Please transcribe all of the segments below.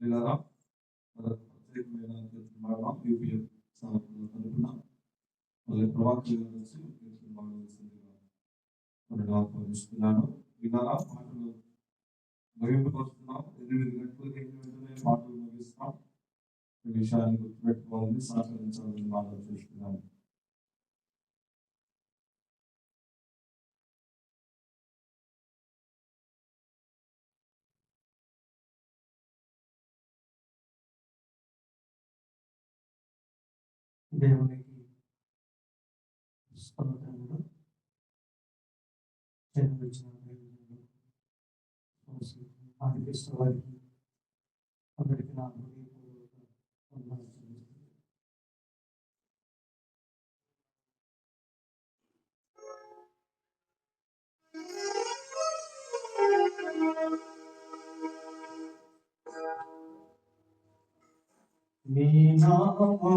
ఇలా ప్రత్యేకమైన యూపీఎఫ్ తరఫున మళ్ళీ ప్రవాక్యం నుంచి ఆహ్వానిస్తున్నాను. వినారా పాటలు ముగింపుకొస్తున్నాం. 8 గంటలకు వెంటనే పాటలు ముగిస్తాం. ఈ విషయాన్ని గుర్తుపెట్టుకోవాలని సహకరించాలని బాగా చేస్తున్నాను. దేవునికి స్తోత్రములు. జన్మించిన ఆదికృష్ణ వారికి అందరికీ నా హృదయపూర్వక వందనాలు చెల్లిస్తున్నాను. నీ నామము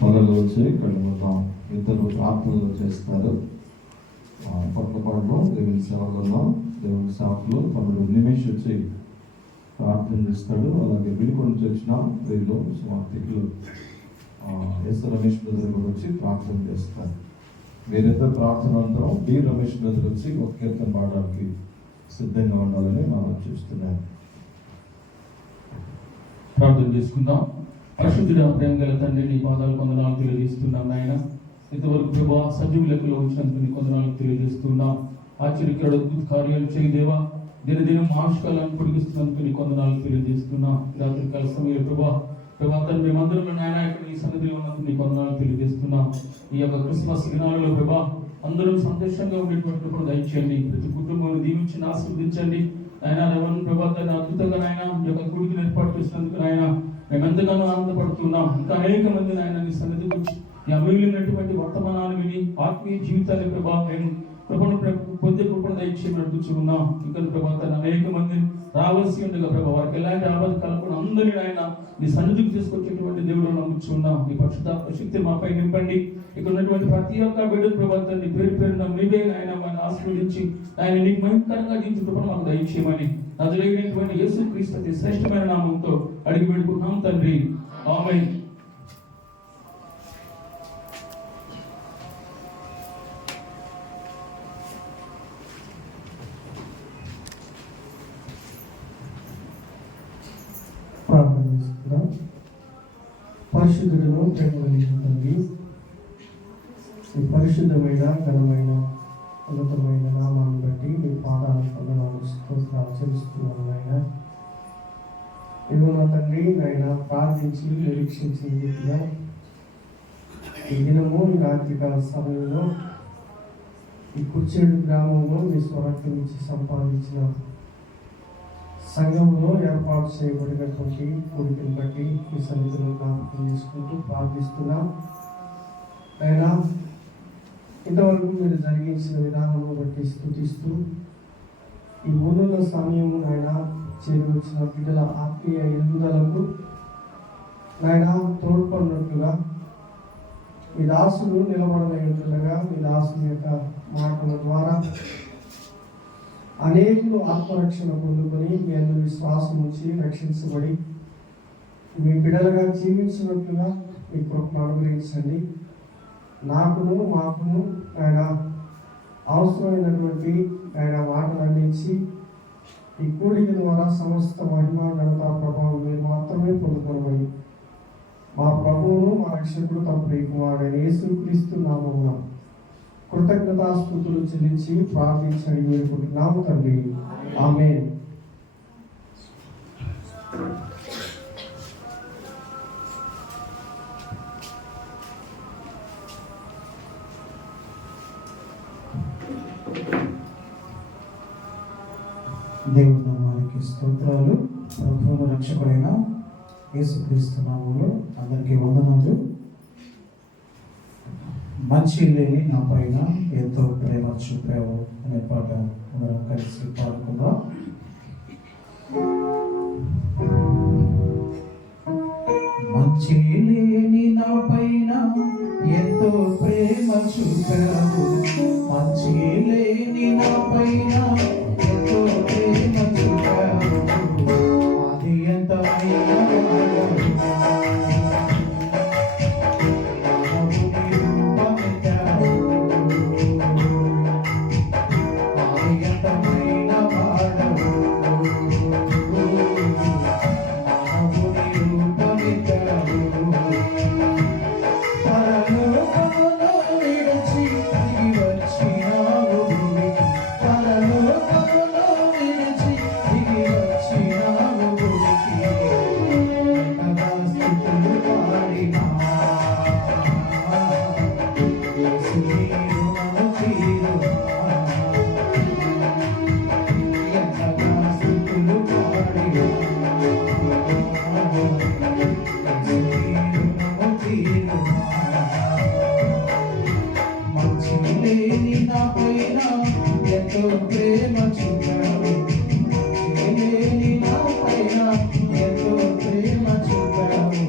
మొదలు వచ్చి ఇక్కడ మొత్తం ఇద్దరు ప్రార్థనలు చేస్తారు. పట్టణంలో దేవుని సేవలలో దేవుని సేవకులు 12 నిమిషం వచ్చి ప్రార్థన చేస్తాడు. అలాగే వినుకొని వచ్చిన వీళ్ళు సువార్థికులు ఎస్ రమేష్ బ్రదర్ కూడా వచ్చి ప్రార్థన చేస్తారు. మీరిద్దరు ప్రార్థన అంతరం డి రమేష్ బ్రదర్ వచ్చి ఒక కీర్తన పాడడానికి సిద్ధంగా ఉండాలని మనం చూస్తున్నాం. ప్రార్థన చేసుకుందాం. పరిశుద్ధుడ ప్రేమ గల తండ్రి, నీ పాదాలు కొందనాలు తెలియజేస్తున్నాం నాయన. ఇంతవరకు ప్రభా సజీవ లెక్కలో ఉంచినందుకు నీ కొందనాలు తెలియజేస్తున్నాం. ఆశ్చర్యకరుడు అద్భుత కార్యాలు చేయదేవా, దినదినం ఆయుష్కాలను పొడిగిస్తున్నందుకు నీ కొందనాలు తెలియజేస్తున్నాం. రాత్రికాల సమయంలో ప్రభా తండ్రి మేమందరం నాయన ఇక్కడ నీ సన్నిధిలో ఉన్నందుకు నీ కొందనాలు తెలియజేస్తున్నాం. ఈ యొక్క క్రిస్మస్ దినాలలో ప్రభా అందరూ సంతోషంగా ఉండేటువంటి కూడా దయచేయండి. ప్రతి కుటుంబం దీవించి ఆశీర్వదించండి ఆయన. ఎవరిని ప్రభా తండ్రి అద్భుతంగా నాయన ఈ యొక్క కూడికలు ఏర్పాటు చేసినందుకు నాయన మేము ఎంతగానో ఆనందపడుతున్నాం. ఇంకా అనేక మంది నాయన నీ సన్నిధి గురించి ఈ అమూల్యమైనటువంటి వర్తమానాన్ని విని ఆత్మీయ జీవితాన్ని ప్రభా మేము ప్రభుత్వం పొందే కృపను దయచేయమని అడుగుతున్నాం. ఇంకా ప్రభా తన అనేక మంది రావాల్సి ఉండగా ప్రభా వారికి ఎలాంటి ఆపద కలగకుండా అందరినీ ఆయన నీ సన్నిధికి తీసుకొచ్చేటువంటి దేవుడు నమ్ముచున్నాం. నీ పరిశుద్ధాత్మ శక్తి మాపై నింపండి. ఇక్కడ ఉన్నటువంటి ప్రతి ఒక్క బిడ్డ ప్రభా నీ పేరు పేరున నీవే ఆయన మన ఆశీర్వదించి ఆయన నీకు భయంకరంగా జీవిత కృపను మాకు దయచేయమని నజరేయుడైనటువంటి యేసుక్రీస్తు అతి శ్రేష్టమైన నామంతో అడిగి పెట్టుకున్నాం తండ్రి, ఆమేన్. ప్రార్థన చేసుకుందాం. పరిశుద్ధులను ప్రేమ కలిగిన తండ్రి, ఈ పరిశుద్ధమైన ఘనమైన ఉన్నతమైన నామాన్ని బట్టి మీ పాదాలను పొందడానికి స్తోత్రాలు చెల్లిస్తున్నాను నాయన. ఇదిగో నా తండ్రి నాయన ప్రార్థించి నిరీక్షించి రీతిగా ఈ దినము ఈ రాత్రికాల సమయంలో ఈ కుర్చేడు గ్రామంలో మీ స్వరక్తం ఇచ్చి సంపాదించిన సంఘంలో ఏర్పాటు చేయబడినటువంటి కోరికను బట్టి మీ సన్నిధిలో జ్ఞాపకం చేసుకుంటూ ప్రార్థిస్తున్నాం. అయినా ఇంతవరకు మీరు జరిగించిన విధానం బట్టి స్తుతిస్తూ ఈ మూడున్న సమయము నాయన చేరి వచ్చిన బిడ్డల ఆత్మీయ ఎదుగుదలకు నాయన తోడ్పడినట్లుగా మీ దాసులు నిలబడలేనట్లుగా మీ దాసుల యొక్క మాటల ద్వారా అనేకులు ఆత్మరక్షణ పొందుకొని మీ అందరి విశ్వాసం నుంచి రక్షించబడి మీ బిడ్డలుగా జీవించినట్లుగా మీ కృపను అనుగ్రహించండి. నాకును మాకును ఆయన అవసరమైనటువంటి ఆయన మాటలు అందించి ఈ కూడిక ద్వారా సమస్త మహిమ ఘనత ప్రభావం మీరు మాత్రమే పొందుకోమని మా ప్రభువును మా రక్షకుడు తమ ప్రియకుమారుడైన యేసుక్రీస్తు నామమున కృతజ్ఞతాస్తుతులు చెల్లించి ప్రార్థించి అడిగి వేడుకుంటున్నాము తండ్రి, ఆమేన్. దేవుని నామానికి స్తోత్రాలు. ప్రభువును రక్షకుడైన యేసుక్రీస్తు నామములో అందరికీ వందనాలు. మంచి లేని నా పైన ఎంతో ప్రేమ చూపావు అనే పాట అందరం కలిసి పాడుకుందాం. మంచి లేని నా పైన ఎంతో ప్రేమ చూపావు, మంచి లేని నా పైన ఎంతో ప్రేమ చూపావు, అది ఎంత పరలోకములో విడిచి మంచి లేని నా పైన ఎంతో ప్రేమ చూపావు. మంచి లేని నా పైన ఎంతో ప్రేమ చూపావు.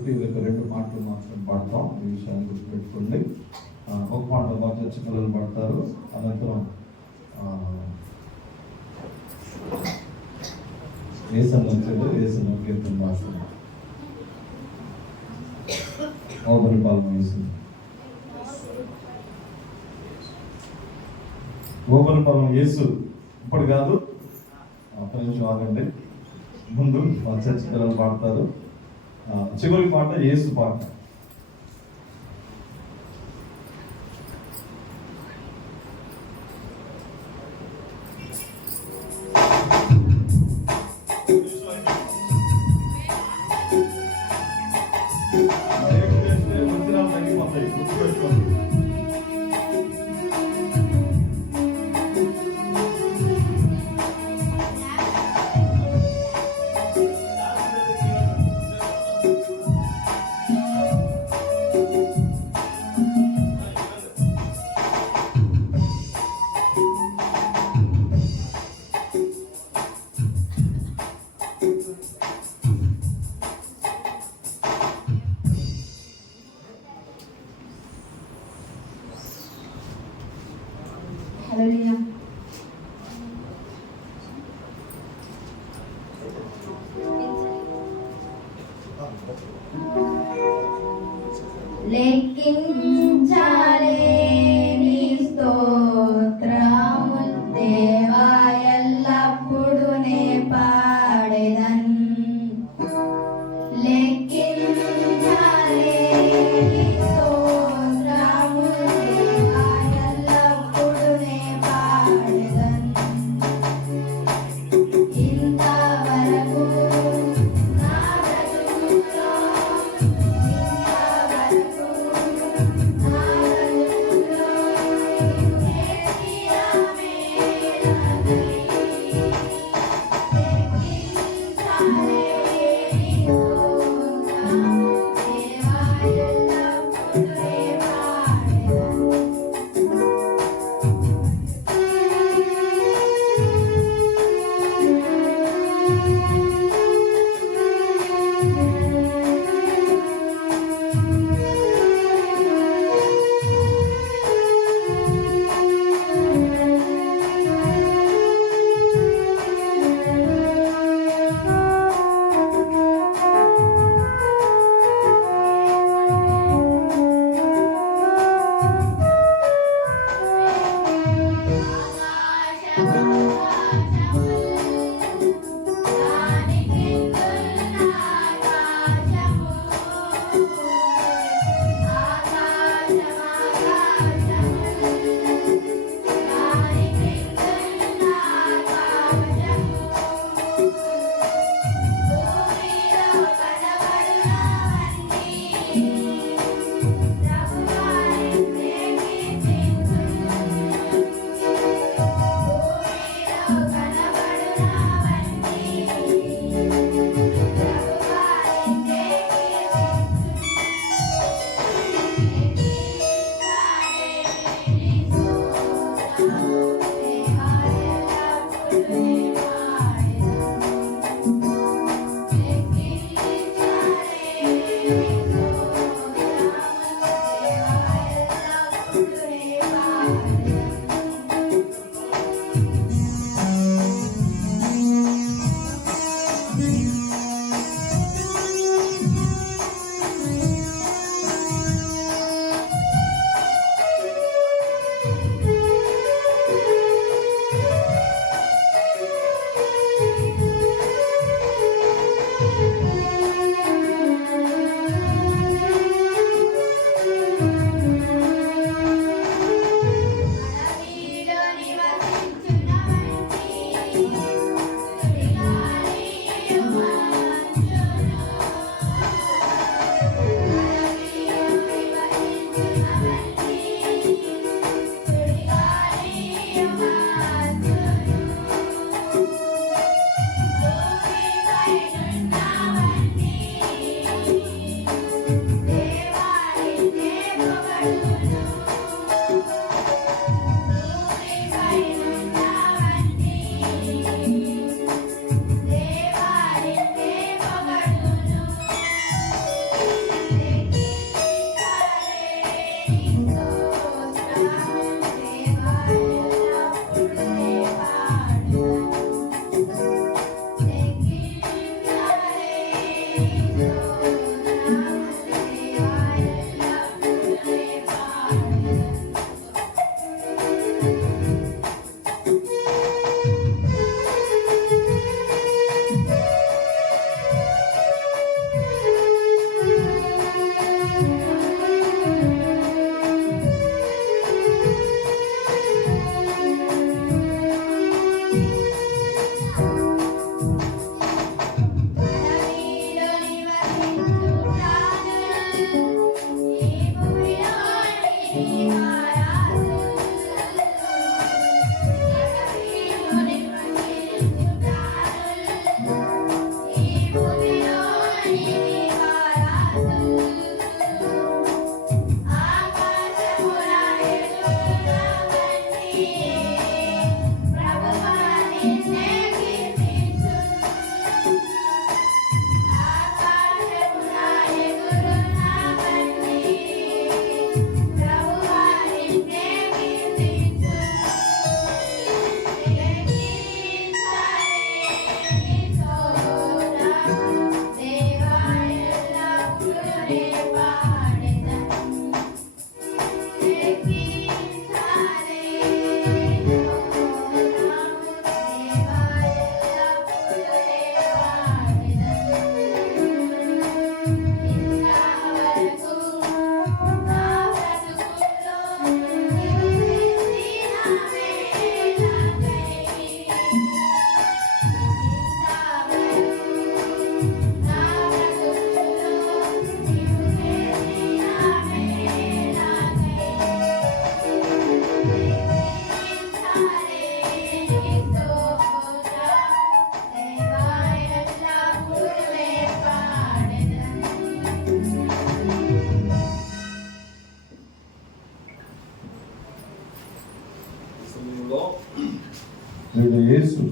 కాబట్టి రేపు 2 పాటలు మాత్రం పాడతాం. ఈ విషయాన్ని గుర్తుపెట్టుకోండి. ఒక పాట మా చర్చ పిల్లలు పాడతారు. అనంతరం ఏసన్న కీర్తన పాడుతున్నాం. ఓబరిపాలెం వేసింది. ఓబరిపాలెం యేసు ఇప్పుడు కాదు, ఒక్క నిమిషం ఆగండి. ముందు మా చర్చ పిల్లలు పాడతారు. చివరి పాట యేసు పాట. హల్లెలూయా. లెక్కించలేని స్తోత్రములు దేవా, ఎల్లప్పుడూ నే పాడెదన్. లెక్కించలేని స్తోత్రములు దేవా, ఎల్లప్పుడూ నే పాడెదన్. ఇంతవరకు నా బ్రతుకులో, ఇంతవరకు నా వీడు యేసు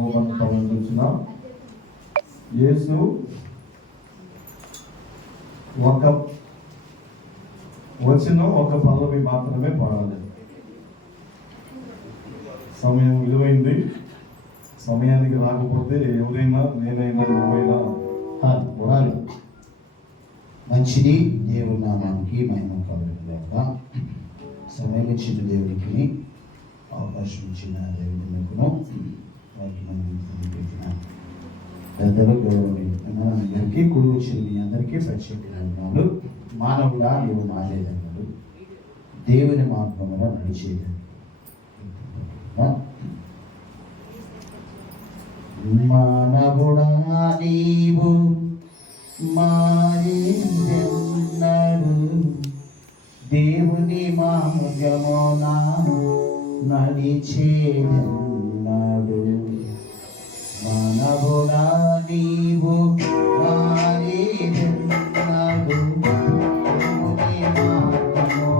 ఓమన్ పదం వచ్చిన యేసు ఒక పల్లవి మాత్రమే పాడాలి. సమయం విలువైంది. సమయానికి రాకపోతే ఎవరైనా నేనైనా నువ్వైనా వాడాలి. మంచిది. దేవుడి నామానికి మహిమ కలుగుగాక. సమయం ఇచ్చిన దేవుడికి, అవకాశం ఇచ్చిన దేవుడి మీకును, వారికి మనం పెట్టిన పెద్దలు గౌరవనీయులందరికీ, కుడి వచ్చిన మీ అందరికీ ప్రత్యేకమైన మానవుడా నువ్వు మారేదన్నాడు, దేవుని మార్గంలో నడిచేది. మానవుడా నీవు మారేదన్నాడు, దేవుని మార్గమున నడిచేదన్నాడు. మానవుడా నీవు మారేదన్నాడు, దేవుని మార్గమున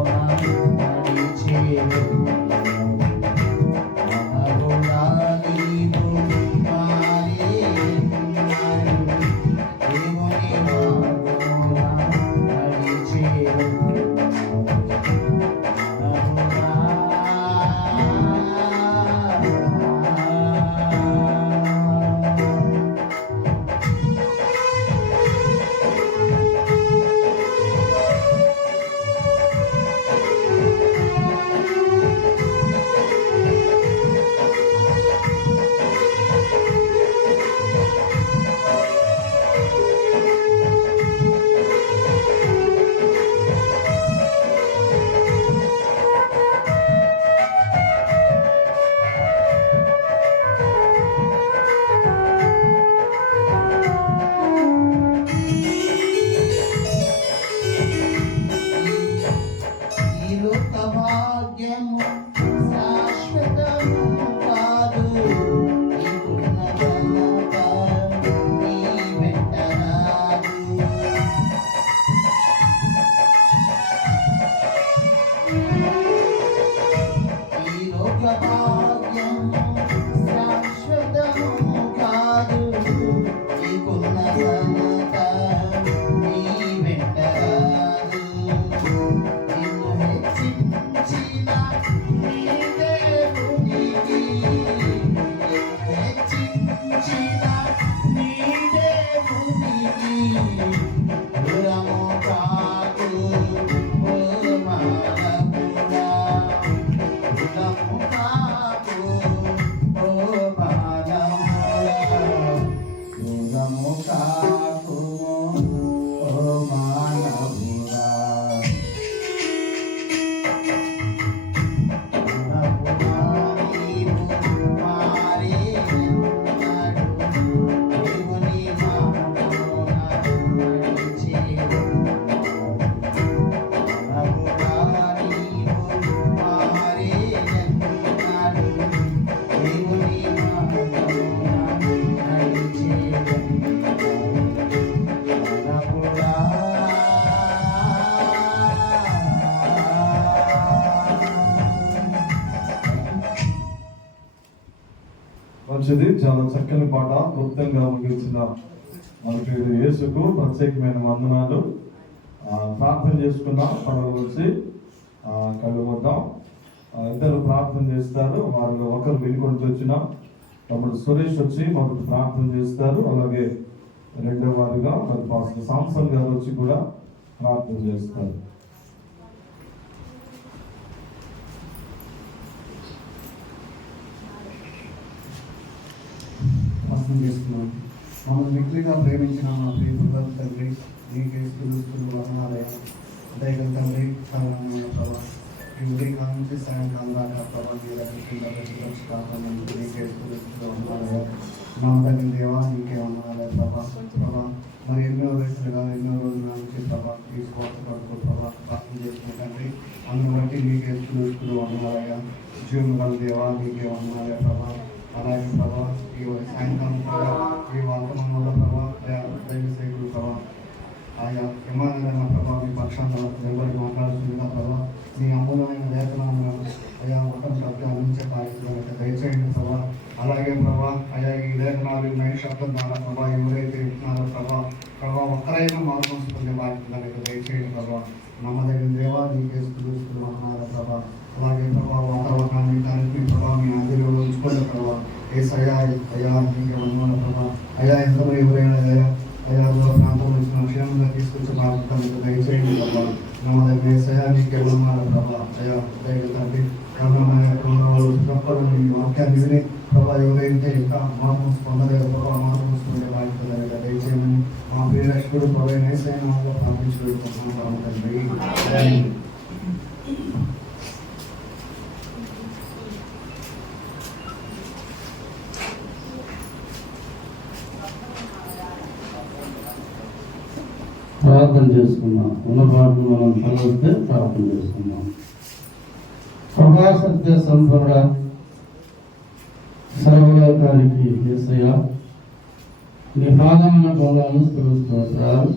నడిచేదన్నాడు. మానవుడా నీవు మారేదన్నాడు, దేవుని మార్గమున నడిచేదన్నాడు. మంచిది. చాలా చక్కని పాట క్లుప్తంగా ముగించిన మన పేరు యేసుకు ప్రత్యేకమైన వందనాలు. ప్రార్థన చేసుకున్నాం. పడవ వచ్చి కళ్ళు కొట్టాం. ఇద్దరు ప్రార్థన చేస్తారు. వారు ఒకరు వినుకొంటూ వచ్చిన తమ్ముడు సురేష్ వచ్చి మొదటి ప్రార్థన చేస్తారు. అలాగే రెండో వారుగా మరి పాస్టర్ సాంసన్ గారు వచ్చి కూడా ప్రార్థన చేస్తారు. ప్రార్థన చేస్తున్నాను. మమ్మల్ని మిక్కిలిగా ప్రేమించిన మా ప్రియపుత్ర తండ్రి, నీకే స్తుతులు వందనాలయ్యా. దయగల తండ్రి, సర్వమైన ప్రభా, ఈ ఉదయకాలం నుంచి సాయంకాలం దాకా ప్రభా నీ దగ్గరికి కాకుండా నీకే స్తుతులు వందనాలయ్యా. నమ్మదగిన దేవా నీకే వందనాలయ్యా ప్రభా. మరి ఎన్నో వయసులుగా ఎన్నో రోజుల నుంచి ప్రభా ఈ స్వార్థ కొరకు ప్రభా ప్రార్థన చేసిన తండ్రి, అందును బట్టి నీకే స్తుతులు వందనాలయ్యా. జీవన గల దేవా నీకే వందనాలయ్యా ప్రభా. అలాగే ప్రభా ఈ సాయంకాలం కూడా ఈ వాతావరణంలో ప్రభా దైవ సేవకులు ప్రభా ఆయా విమానమైన ప్రభా మీ పక్షాన్ని నిలబడి మాట్లాడుతుందిగా ప్రభా మీ అమూలమైన వేతనాలను అయా మొత్తం అందించే కార్యక్రమం దయచేయండి ప్రభా. అలాగే ప్రభా అయా ఈ లేఖనాలు నైషాబ్దం ద్వారా ప్రభా ఎవరైతే వింటున్నారో ప్రభా ఒక్కరైనా మార్గం పొందే బాధ్యత అనేది దయచేయండి ప్రభా. నమ్మదగిన దేవా నీకే స్తుతులు అన్నారు ప్రభా. అలాగే ప్రభా వాతావరణాన్ని దానికి ప్రభా మీ ఆదిలో ఉంచుకోండి ప్రభా. ఏసయ్యా అయ్యా నీకే వందనాలు ప్రభా. అయ్యా ఎందరో ఎవరైనా అయ్యా ప్రాంతం వచ్చిన క్షేమంగా తీసుకొచ్చే బాధ్యత అనేది దయచేయండి ప్రభా. నమ్మదగిన ఏసయ్యా నీకే వందనాలు ప్రభా. అయ్యా తండ్రి వాళ్ళు గొప్పని వాక్యాన్ని విని ప్రభా ఎవరైతే ఇంకా మార్పు పొందలేదు ప్రభా మార్పు పొందే బాధ్యత దయచేయమని మా ప్రియరక్షకుడు ప్రభా నేసైన ప్రార్థించుకుంటున్నాం తండ్రి. ప్రార్థన చేసుకున్నాం. ఉన్న పాటలు మనం చదివితే ప్రార్థన చేసుకున్నాం. ప్రభా సత్య సంపూర్ణ సర్వలోకానికి యేసయ్య నీ పాదమున పొందాలను స్తోత్రాలు.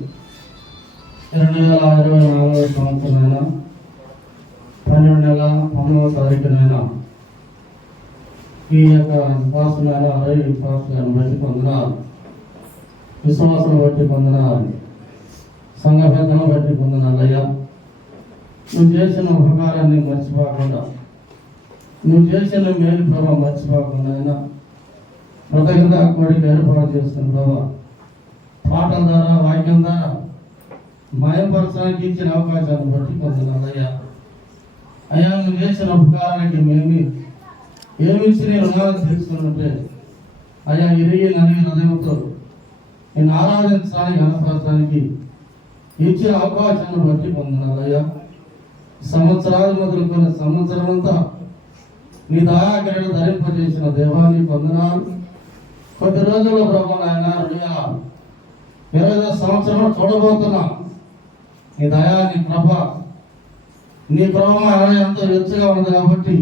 2024 సంవత్సరమైన 12 నెల 9వ తారీఖునైనా ఈ యొక్క విశ్వాసమైన 60 విశ్వాసాలను బట్టి పొందనాలు. విశ్వాసం బట్టి పొందనాలు. సంఘ పెద్దను బట్టి పొందనాలయ్యా. నువ్వు చేసిన ఉపకారాన్ని మర్చిపోకుండా, నువ్వు చేసిన మేలు ప్రభావ మర్చిపోకుండా అయినా కృతజ్ఞత కోడికి ఏర్పాటు చేస్తున్న ప్రభావ పాటల ద్వారా వాక్యం ద్వారా మాయపరచడానికి ఇచ్చిన అవకాశాన్ని బట్టి పొందనాలయ్యా. అయ్యా నువ్వు చేసిన ఉపకారానికి ఏమి ఇచ్చి నీ రుణాలను తీసుకున్నట్టే అయ్యా ఇరిగి నలిగి హృదయంతో నేను ఆరాధించడానికి కనపరచడానికి ఇచ్చిన అవకాశాన్ని బట్టి పొందనాలయ్యా. సంవత్సరాలు మొదలుకొని సంవత్సరం అంతా నీ దయాకరణ ధరింపజేసిన దేవాన్ని పొందనాలు. కొద్ది రోజుల్లో ప్రభు నాయన 20వ సంవత్సరం చూడబోతున్నా నీ దయా నీ కృప నీ ప్రభావం ఎంతో వెచ్చగా ఉంది కాబట్టి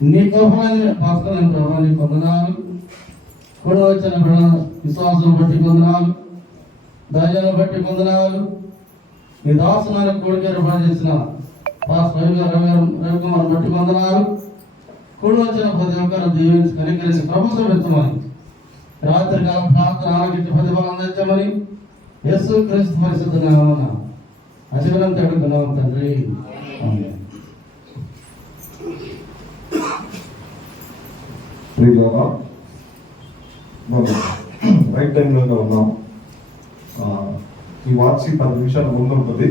నీ కృపని బతకలేని ప్రభావ నీ పొందనాలు. కూడా వచ్చిన విశ్వాసం బట్టి పొందనాలు. దయను బట్టి పొందనాలు. నీ దాసనానికి కోడికేరు పనిచేసిన రవికుమార్ బట్టి పొందనాలు. కూడి వచ్చిన ప్రతి ఒక్కరు దీవించి కనికరించి ప్రభుత్వం పెంచమని రాత్రి కాలం ప్రార్థన ఆరోగ్య ప్రతిఫలం అందించమని యేసు క్రీస్తు పరిశుద్ధ నామమున అచివరం అడుగుతున్నాం తండ్రి. రైట్ టైంలో ఉన్నాం. ఈ వార్షిక 10 నిమిషాల ముందు ఉంటుంది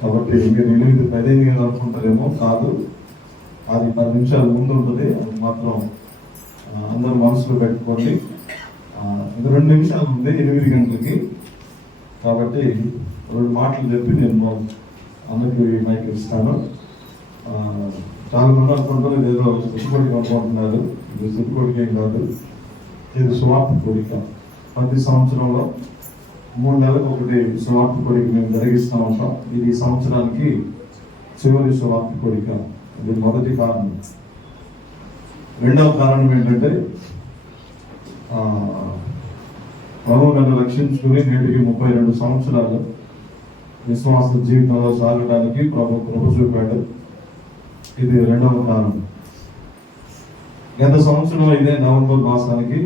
కాబట్టి మీరు 8-15 అనుకుంటారేమో, కాదు, అది 10 నిమిషాల ముందు ఉంటుంది. అది మాత్రం అందరూ మనసులో పెట్టుకోండి. ఇంకా 2 నిమిషాలు ఉంది 8 గంటలకి. కాబట్టి 2 మాటలు చెప్పి నేను అందరికి మైక్ ఇస్తాను. చాలా మంది అనుకుంటారు ఇదేదో సుఖకోడికి అనుకుంటున్నారు. ఇది సుఖకోడికి ఏం కాదు, ఇది సువార్త కోరిక. ప్రతి సంవత్సరంలో 3 నెలలకు ఒకటి సువార్త కోరిక మేము జరిగిస్తూ ఉంటాం. ఇది సంవత్సరానికి చివరి సువార్త కోరిక. ఇది మొదటి కారణం. రెండవ కారణం ఏంటంటే ప్రభు నన్ను రక్షించుకుని నేటికి 32 సంవత్సరాలు విశ్వాస జీవితంలో సాగడానికి ప్రభు కృప చూపాడు. ఇది రెండవ కారణం. గత సంవత్సరం ఇదే నవంబర్ మాసానికి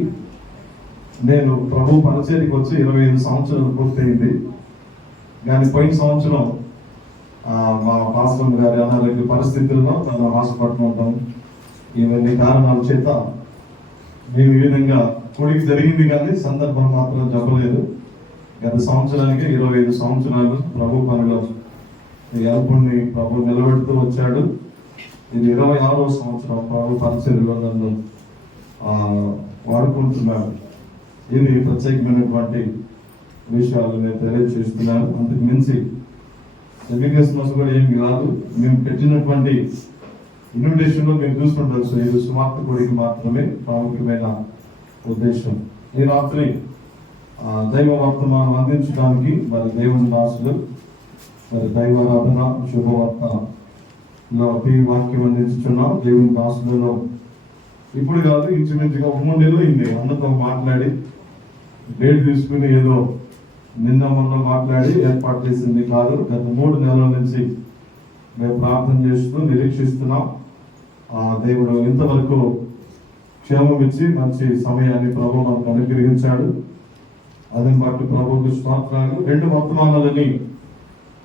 నేను ప్రభు పరిచర్యకి వచ్చి 25 సంవత్సరాలు పూర్తయింది. కానీ పోయిన సంవత్సరం మా పాస్టర్ గారి అనారోగ్య పరిస్థితుల్లో తన హాస్పిటల్ ఉంటాం. ఇవన్నీ కారణాల చేత మేము ఈ విధంగా కొడుకు జరిగింది, కానీ సందర్భం మాత్రం చెప్పలేదు. గత సంవత్సరానికి 25 సంవత్సరాలు ప్రభు పనిలో ఈ అల్పుణ్ణి ప్రభు నిలబెడుతూ వచ్చాడు. ఇది 26వ సంవత్సరం ప్రభు పరిచర్యలో నన్ను వాడుకుంటున్నాడు. ఇది ప్రత్యేకమైనటువంటి విషయాలు నేను తెలియజేస్తున్నాను. అంతకు మించి క్రిస్మస్ కూడా ఏమి కాదు. మేము పెట్టినటువంటి ఇన్విటేషన్లో మేము చూస్తుండొచ్చు, ఇది సువార్త కోడికి మాత్రమే ప్రాముఖ్యమైన ఉద్దేశం. ఈ రాత్రి దైవ వర్తమానం అందించడానికి మరి దేవుని దాసులు మరి దైవారాధన శుభవార్తలో వాక్యం అందించుతున్నాం. దేవుని దాసులలో ఇప్పుడు కాదు, ఇంచుమించుగా 3 నెలలు అయింది అందరితో మాట్లాడి డేట్ తీసుకుని ఏదో నిన్న మొన్న మాట్లాడి ఏర్పాటు చేసింది కాదు. గత 3 నెలల నుంచి మేము ప్రార్థన చేస్తూ నిరీక్షిస్తున్నాం. దేవుడు ఇంతవరకు క్షేమం ఇచ్చి మంచి సమయాన్ని ప్రభు మనకు అనుగ్రహించాడు. అదని బట్టి ప్రభువుకు స్తోత్రాలు. 2 వర్తమానాలని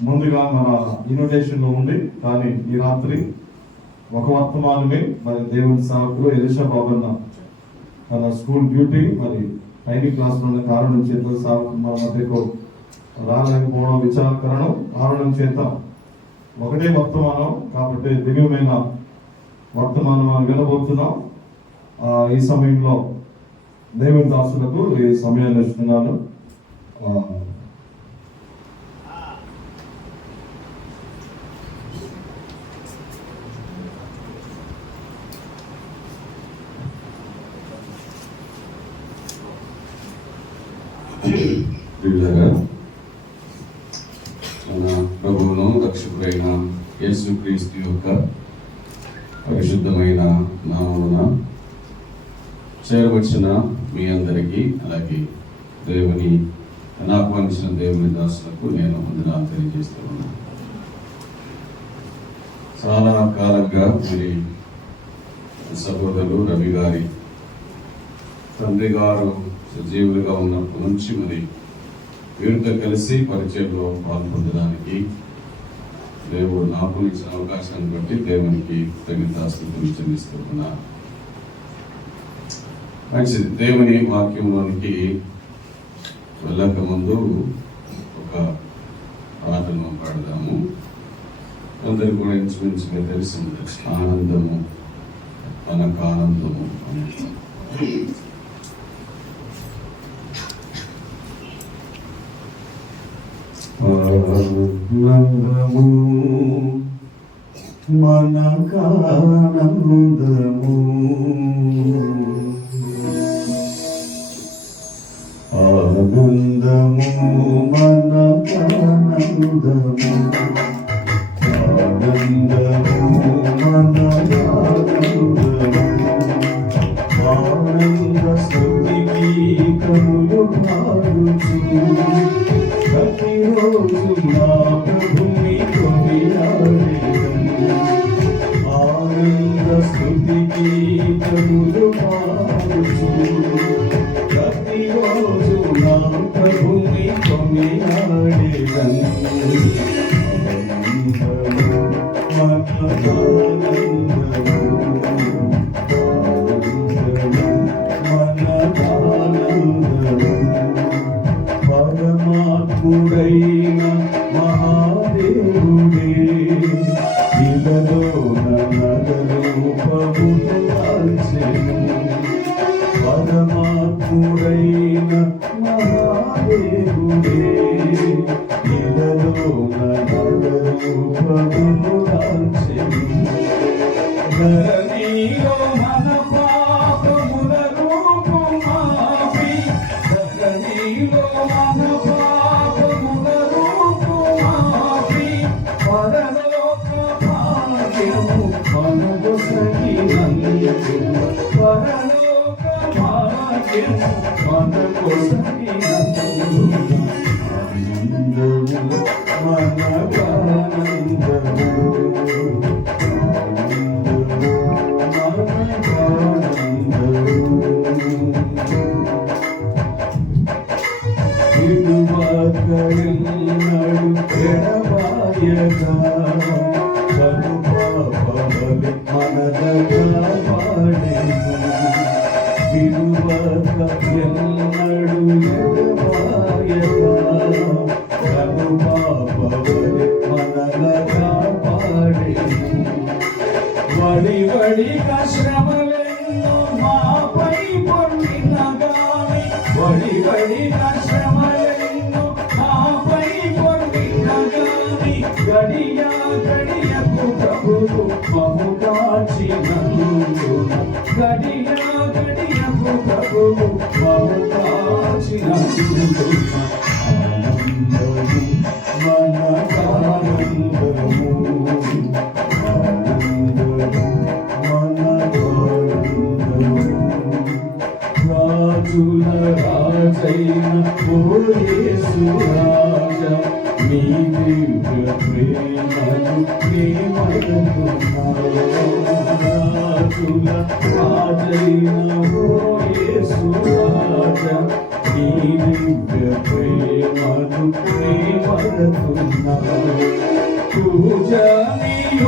ముందుగా మన ఇన్విటేషన్ లో ఉంది, కానీ ఈ రాత్రి ఒక వర్తమానమే మరి దేవుని సేవకులు ఎలిషా బాబన్న తన స్కూల్ డ్యూటీ మరి ఐటీ క్లాస్ లో ఉన్న కారణం చేత సేవకు మన మధ్యకు రాలేకపోవడం విచారకరణం. కారణం చేత ఒకటే వర్తమానం కాబట్టి దివ్యమైన వర్తమానం మనం వినబోతున్నాం. ఈ సమయంలో దేవుని దాసులకు ఈ సమయాన్ని ఇస్తున్నాను. మన ప్రభువును రక్షకుడైన యేసుక్రీస్తు యొక్క పరిశుద్ధమైన నామమున చేరవచ్చిన మీ అందరికీ, అలాగే దేవుని ఆహ్వానించిన దేవుని దాసులకు నేను వందనాలు తెలియజేస్తున్నాను. చాలా కాలంగా మరి సహోదరులు రవి గారి తండ్రి గారు సజీవులుగా ఉన్నప్పటి నుంచి మరి వీరితో కలిసి పరిచయంలో పాల్పొందడానికి దేవుడు నాకు ఇచ్చిన అవకాశాన్ని బట్టి దేవునికి తగిన స్థుతులు చెల్లిస్తున్నాను. మంచిది. దేవుని వాక్యంలోనికి వెళ్ళక ముందు ఒక పాటను పాడదాము. అందరు కూడా ఇంచుమించుగా తెలిసింది, ఆనందము మనకు ఆనందము అని. ఆనందము మనకానందము, ఆనందము మనకానందము, ఆనందము మనకానందము, ఆనంద స్తుతి గీతములు పాడుచు ప్రతిరోజు నా ప్రభుని కొనియాడెదను. ఆనంద స్తుతి గీతములు పాడుచు ప్రతిరోజు నా ప్రభుని కొనియాడెదను. పరమాత్ముడైన మహాదేవుడే ఇలలో నగరూపము దాల్చెను. పరమాత్ముడైన మహాదేవుడే ఇలలో నగరూపము దాల్చెను. ధరణిలో మన పాపముల రూపమాపి, ధరణిలో మన పాపముల రూపమాపి, పరలోక భాగ్యము మనకు సగినందు, పరలోక భాగ్యము మనకు సగినందు. ఆనందము మనకానందము, వడి వడిగా శ్రమలెన్నో మాపై పొందిన గాని, వడి వడిగా శ్రమలెన్నో మాపై పొందిన గాని, గడియ గడియకు ప్రభువు మము కాచినందున, గడియ గడియకు ప్రభువు మము కాచినందున. ఆనందము మనకానందము, రాజుల రాజైన ఓ యేసు రాజా, నీ దివ్య ప్రేమను ప్రేమనుకున్నావు. రాజుల రాజైన ఓ యేసు రాజా నీ దివ్య ప్రేమను నే మరతున్నా పూజనీయుడా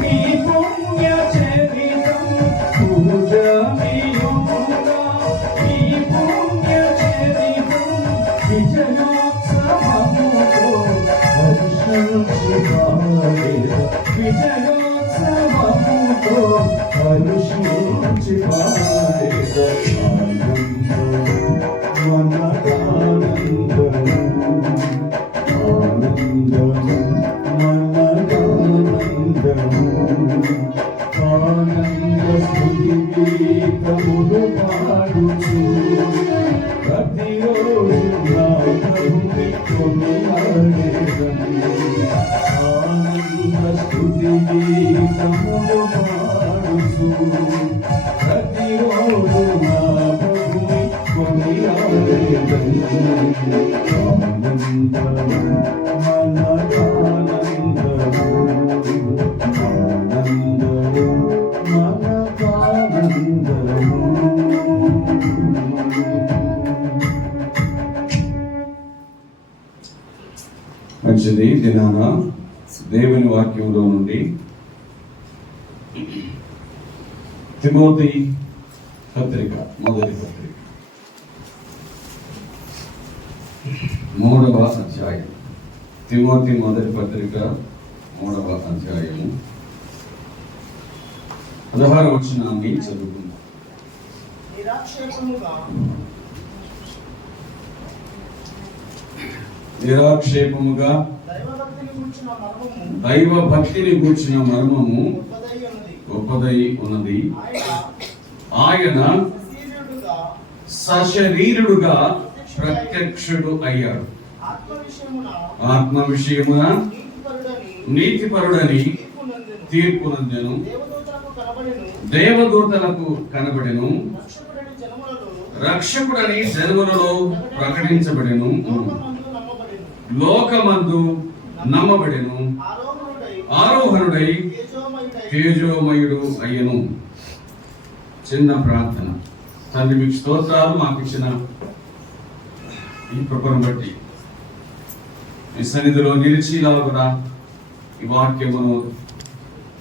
నీ పుణ్య చరితం పూజనీయుడా నీ పుణ్య చరితం విజయోత్సవముతో హర్షించి పాడేద విజయోత్సవముతో హర్షించి పాడేద ఆనంద స్తుతి గీతములు పాడుచు ప్రతిరోజు నా ప్రభుని కొనియాడేదను ఆనంద స్తుతి గీతములు పాడుచు ప్రతిరోజు నా ప్రభుని కొనియాడేదను ఆనందము మనకానందము మంచిది. దినాన దేవుని వాక్యంలో నుండి తిమోతి పత్రిక మొదటి పత్రిక 3వ అధ్యాయం. తిమోతి మొదటి పత్రిక 3వ అధ్యాయము 16వ వచనాన్ని చదువుకుందాం. నిరాక్షేపముగా దైవ భక్తిని గూర్చిన మర్మము గొప్పదై ఉన్నది. ఆయన సశరీరుడుగా ప్రత్యక్షుడు అయ్యాడు. ఆత్మ విషయమున నీతిపరుడని తీర్పునందెను. దేవదూతలకు కనబడెను. రక్షకుడని జనములలో ప్రకటించబడెను. లోకమందు నమ్మబడెను. ఆరోహణుడై తేజోమయుడు అయ్యను. చిన్న ప్రార్థన. తండ్రి మీకు స్తోత్రాలు, మాకు ఇచ్చిన ఈ కృపను బట్టి ఈ సన్నిధిలో నిలిచిలాగునా ఈ వాక్యమును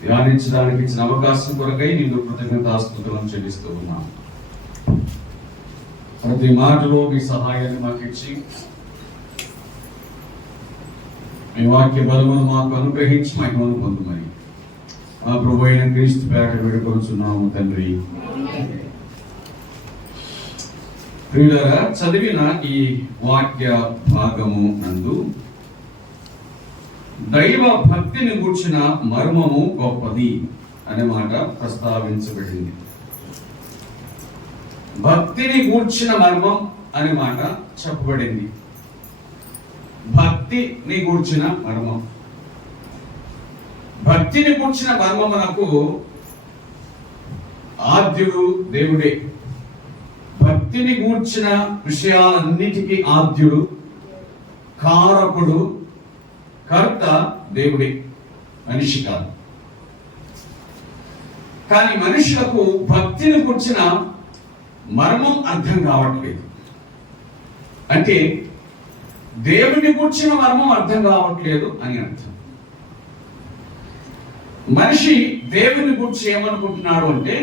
ధ్యానించడానికి ఇచ్చిన అవకాశం కొరకై నీకు కృతజ్ఞతాస్తుతులను చెల్లిస్తూ ఉన్నాను. ప్రతి మాటలో మీ సహాయాన్ని మాకు ఇచ్చి మీ వాక్య బలమును మాకు అనుగ్రహించి మహిమను పొందుమని మా ప్రభు అయిన క్రీస్తు పేట వేడుకొనుచున్నాము తండ్రి. ప్రియులారా, చదివిన ఈ వాక్య భాగము నందు దైవ భక్తిని గూర్చిన మర్మము గొప్పది అనే మాట ప్రస్తావించబడింది. భక్తిని గూర్చిన మర్మం అనే మాట చెప్పబడింది. భక్తిని గూర్చిన మర్మం. భక్తిని గూర్చిన మర్మమునకు ఆద్యుడు దేవుడే. భక్తిని గూర్చిన విషయాలన్నిటికీ ఆద్యుడు, కారకుడు, కర్త దేవుడే, మనిషి కాదు. కానీ మనుషులకు భక్తిని గూర్చిన మర్మం అర్థం కావట్లేదు. అంటే దేవుని గూర్చిన మర్మం అర్థం కావట్లేదు అని అర్థం. మనిషి దేవుని గురించి ఏమనుకుంటున్నాడు అంటే,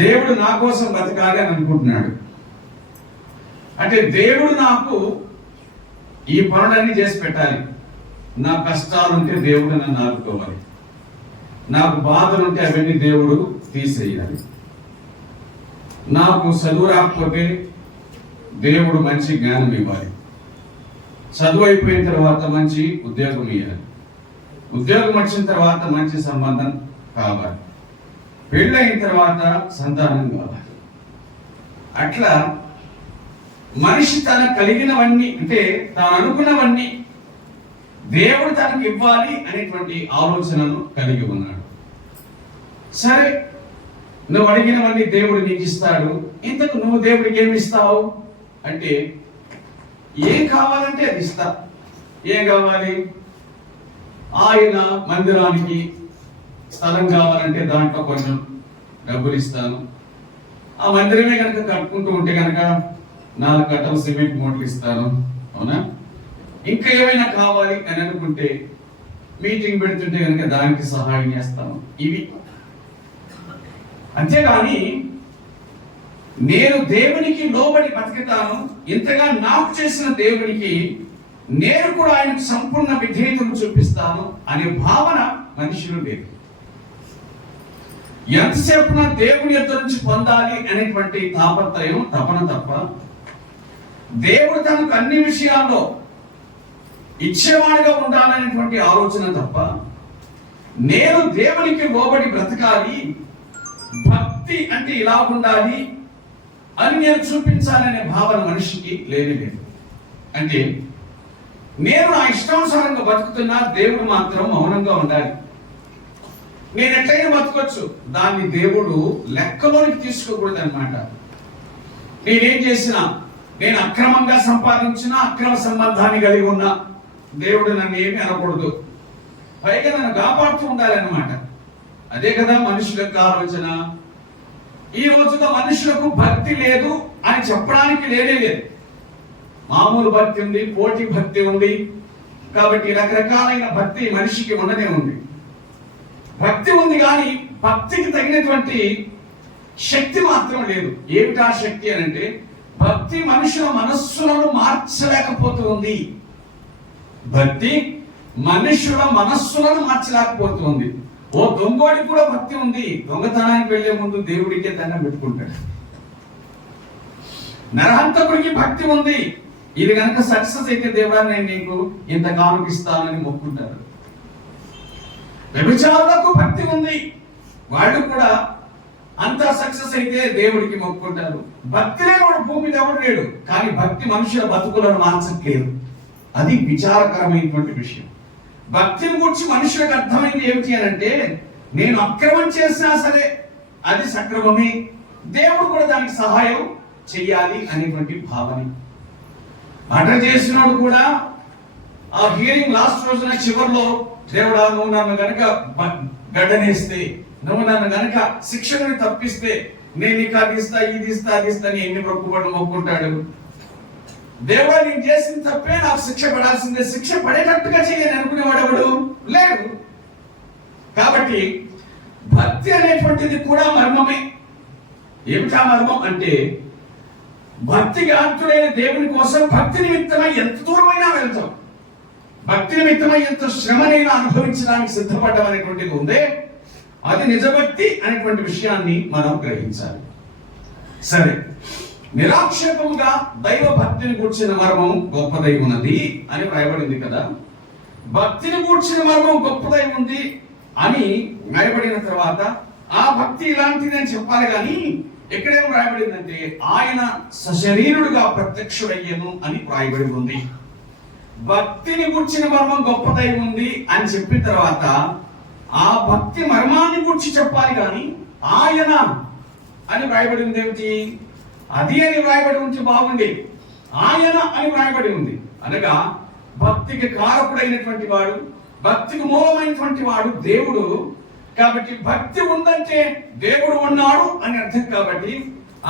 దేవుడు నా కోసం బతకాలి అని అనుకుంటున్నాడు. అంటే దేవుడు నాకు ఈ పనులన్నీ చేసి పెట్టాలి. నా కష్టాలుంటే దేవుడు నన్ను ఆదుకోవాలి. నాకు బాధలుంటే అవన్నీ దేవుడు తీసేయాలి. నాకు చదువు రాకపోతే దేవుడు మంచి జ్ఞానం ఇవ్వాలి. చదువు అయిపోయిన తర్వాత మంచి ఉద్యోగం ఇవ్వాలి. ఉద్యోగం వచ్చిన తర్వాత మంచి సంబంధం కావాలి. పెళ్ళైన తర్వాత సంతానం కావాలి. అట్లా మనిషి తన కలిగినవన్నీ, అంటే తాను అనుకున్నవన్నీ దేవుడు తనకు ఇవ్వాలి అనేటువంటి ఆలోచనను కలిగి ఉన్నాడు. సరే, నువ్వు అడిగినవన్నీ దేవుడు నీకు ఇస్తాడు. ఇంతకు నువ్వు దేవుడికి ఏమి ఇస్తావు అంటే, ఏం కావాలంటే అది ఇస్తా. ఏం కావాలి? ఆయన మందిరానికి స్థలం కావాలంటే దాంట్లో కొంచెం డబ్బులు ఇస్తాను. ఆ మందిరమే కనుక కట్టుకుంటూ ఉంటే కనుక 4 కట్టలు సిమెంట్ మూటలు ఇస్తాను. అవునా? ఇంకా ఏమైనా కావాలి అని అనుకుంటే మీటింగ్ పెడుతుంటే కనుక దానికి సహాయం చేస్తాను. ఇవి అంతేగాని నేను దేవునికి లోబడి బతుకుతాను, ఇంతగా నాకు చేసిన దేవునికి నేను కూడా ఆయనకు సంపూర్ణ విధేయతను చూపిస్తాను అనే భావన మనుషులు లేదు. ఎంతసేపు నా దేవుని యొద్ద నుంచి పొందాలి అనేటువంటి తాపత్రయం, తపన తప్ప దేవుడు తనకు అన్ని విషయాల్లో ఇచ్చేవాడిగా ఉండాలనేటువంటి ఆలోచన తప్ప నేను దేవునికి లోబడి బ్రతకాలి, భక్తి అంటే ఇలా ఉండాలి అని నేను చూపించాలనే భావన మనిషికి లేదు. అంటే నేను నా ఇష్టానుసారంగా బతుకుతున్నా, దేవుడు మాత్రం మౌనంగా ఉండాలి. నేను ఎట్లయినా బతకొచ్చు, దాన్ని దేవుడు లెక్కలోనికి తీసుకోకూడదు అన్నమాట. నేనేం చేసినా, నేను అక్రమంగా సంపాదించినా, అక్రమ సంబంధాన్ని కలిగి ఉన్నా దేవుడు నన్ను ఏమీ అనకూడదు, పైగా నన్ను కాపాడుతూ ఉండాలన్నమాట. అదే కదా మనుషుల యొక్క ఆలోచన. ఈ రోజులో మనుషులకు భక్తి లేదు అని చెప్పడానికి లేనే లేదు. మామూలు భక్తి ఉంది, పోటీ భక్తి ఉంది. కాబట్టి రకరకాలైన భక్తి మనిషికి ఉండనే ఉంది. భక్తి ఉంది కానీ భక్తికి తగినటువంటి శక్తి మాత్రం లేదు. ఏమిటా శక్తి అని అంటే, భక్తి మనుషుల మనస్సులను మార్చలేకపోతుంది. భక్తి మనుషుల మనస్సులను మార్చలేకపోతుంది. ఓ దొంగోడికి కూడా భక్తి ఉంది, దొంగతనానికి వెళ్లే ముందు దేవుడికే దండం పెట్టుకుంటాడు. నరహంతకుడికి భక్తి ఉంది, ఇది కనుక సక్సెస్ అయితే దేవుడా నేను నీకు ఇంత కానుకిస్తానని మొక్కుంటారు. వ్యభిచారులకు భక్తి ఉంది, వాళ్ళు కూడా అంతా సక్సెస్ అయితే దేవుడికి మొక్కుంటారు. భక్తి లేనివాడు భూమి మీద ఎవడు లేడు. కానీ భక్తి మనుషుల బతుకులను మార్చట్లేదు. అది విచారకరమైనటువంటి విషయం. భక్తిని గురించి మనుషులకు అర్థమైంది ఏమిటి అని అంటే, నేను అక్రమం చేసినా సరే అది సక్రమమే, దేవుడు కూడా దానికి సహాయం చెయ్యాలి అనేటువంటి భావన. మర్డర్ చేసినాడు కూడా ఆ హియరింగ్ లాస్ట్ రోజున చివరిలో, దేవుడా నువ్వు నన్ను గనక గడ్డనేస్తే, నువ్వు నన్ను గనక శిక్షణని తప్పిస్తే నేను నీకు అది ఇస్తా, ఇది ఇస్తా, అది ఇస్తా అని ఎన్ని మొక్కుంటాడు. దేవుడా నేను చేసిన తప్పే, నాకు శిక్ష పడాల్సిందే, శిక్ష పడేటట్టుగా చేయని అనుకునేవాడు ఎవడు లేడు. కాబట్టి భక్తి అనేటువంటిది కూడా మర్మమే. ఏమిటా మర్మం అంటే, భక్తికి అంతుడైన దేవుని కోసం భక్తి నిమిత్తమై ఎంత దూరమైనా వెళ్తాం, భక్తి నిమిత్తమై ఎంత శ్రమనైనా అనుభవించడానికి సిద్ధపడ్డం అనేటువంటిది ఉందే, అది నిజభక్తి అనేటువంటి విషయాన్ని మనం గ్రహించాలి. సరే, నిరాక్షేపముగా దైవ భక్తిని కూర్చిన మర్మం గొప్పదై ఉన్నది అని రాయబడింది కదా. భక్తిని కూర్చిన మర్మం గొప్పదై ఉంది అని రాయబడిన తర్వాత ఆ భక్తి ఇలాంటిది అని చెప్పాలి. కానీ ఎక్కడేమో రాయబడిందంటే, ఆయన సశరీరుడుగా ప్రత్యక్షుడయ్యను అని రాయబడి ఉంది. భక్తిని కూర్చిన మర్మం గొప్పదై ఉంది అని చెప్పిన తర్వాత ఆ భక్తి మర్మాన్ని గురించి చెప్పాలి. కానీ ఆయన అని రాయబడింది ఏమిటి? అది అని వ్రాయబడి ఉంటే బాగుండేది. ఆయన అని వ్రాయబడి ఉంది అనగా భక్తికి కారకుడైనటువంటి వాడు, భక్తికి మూలమైనటువంటి వాడు దేవుడు. కాబట్టి భక్తి ఉందంటే దేవుడు ఉన్నాడు అని అర్థం. కాబట్టి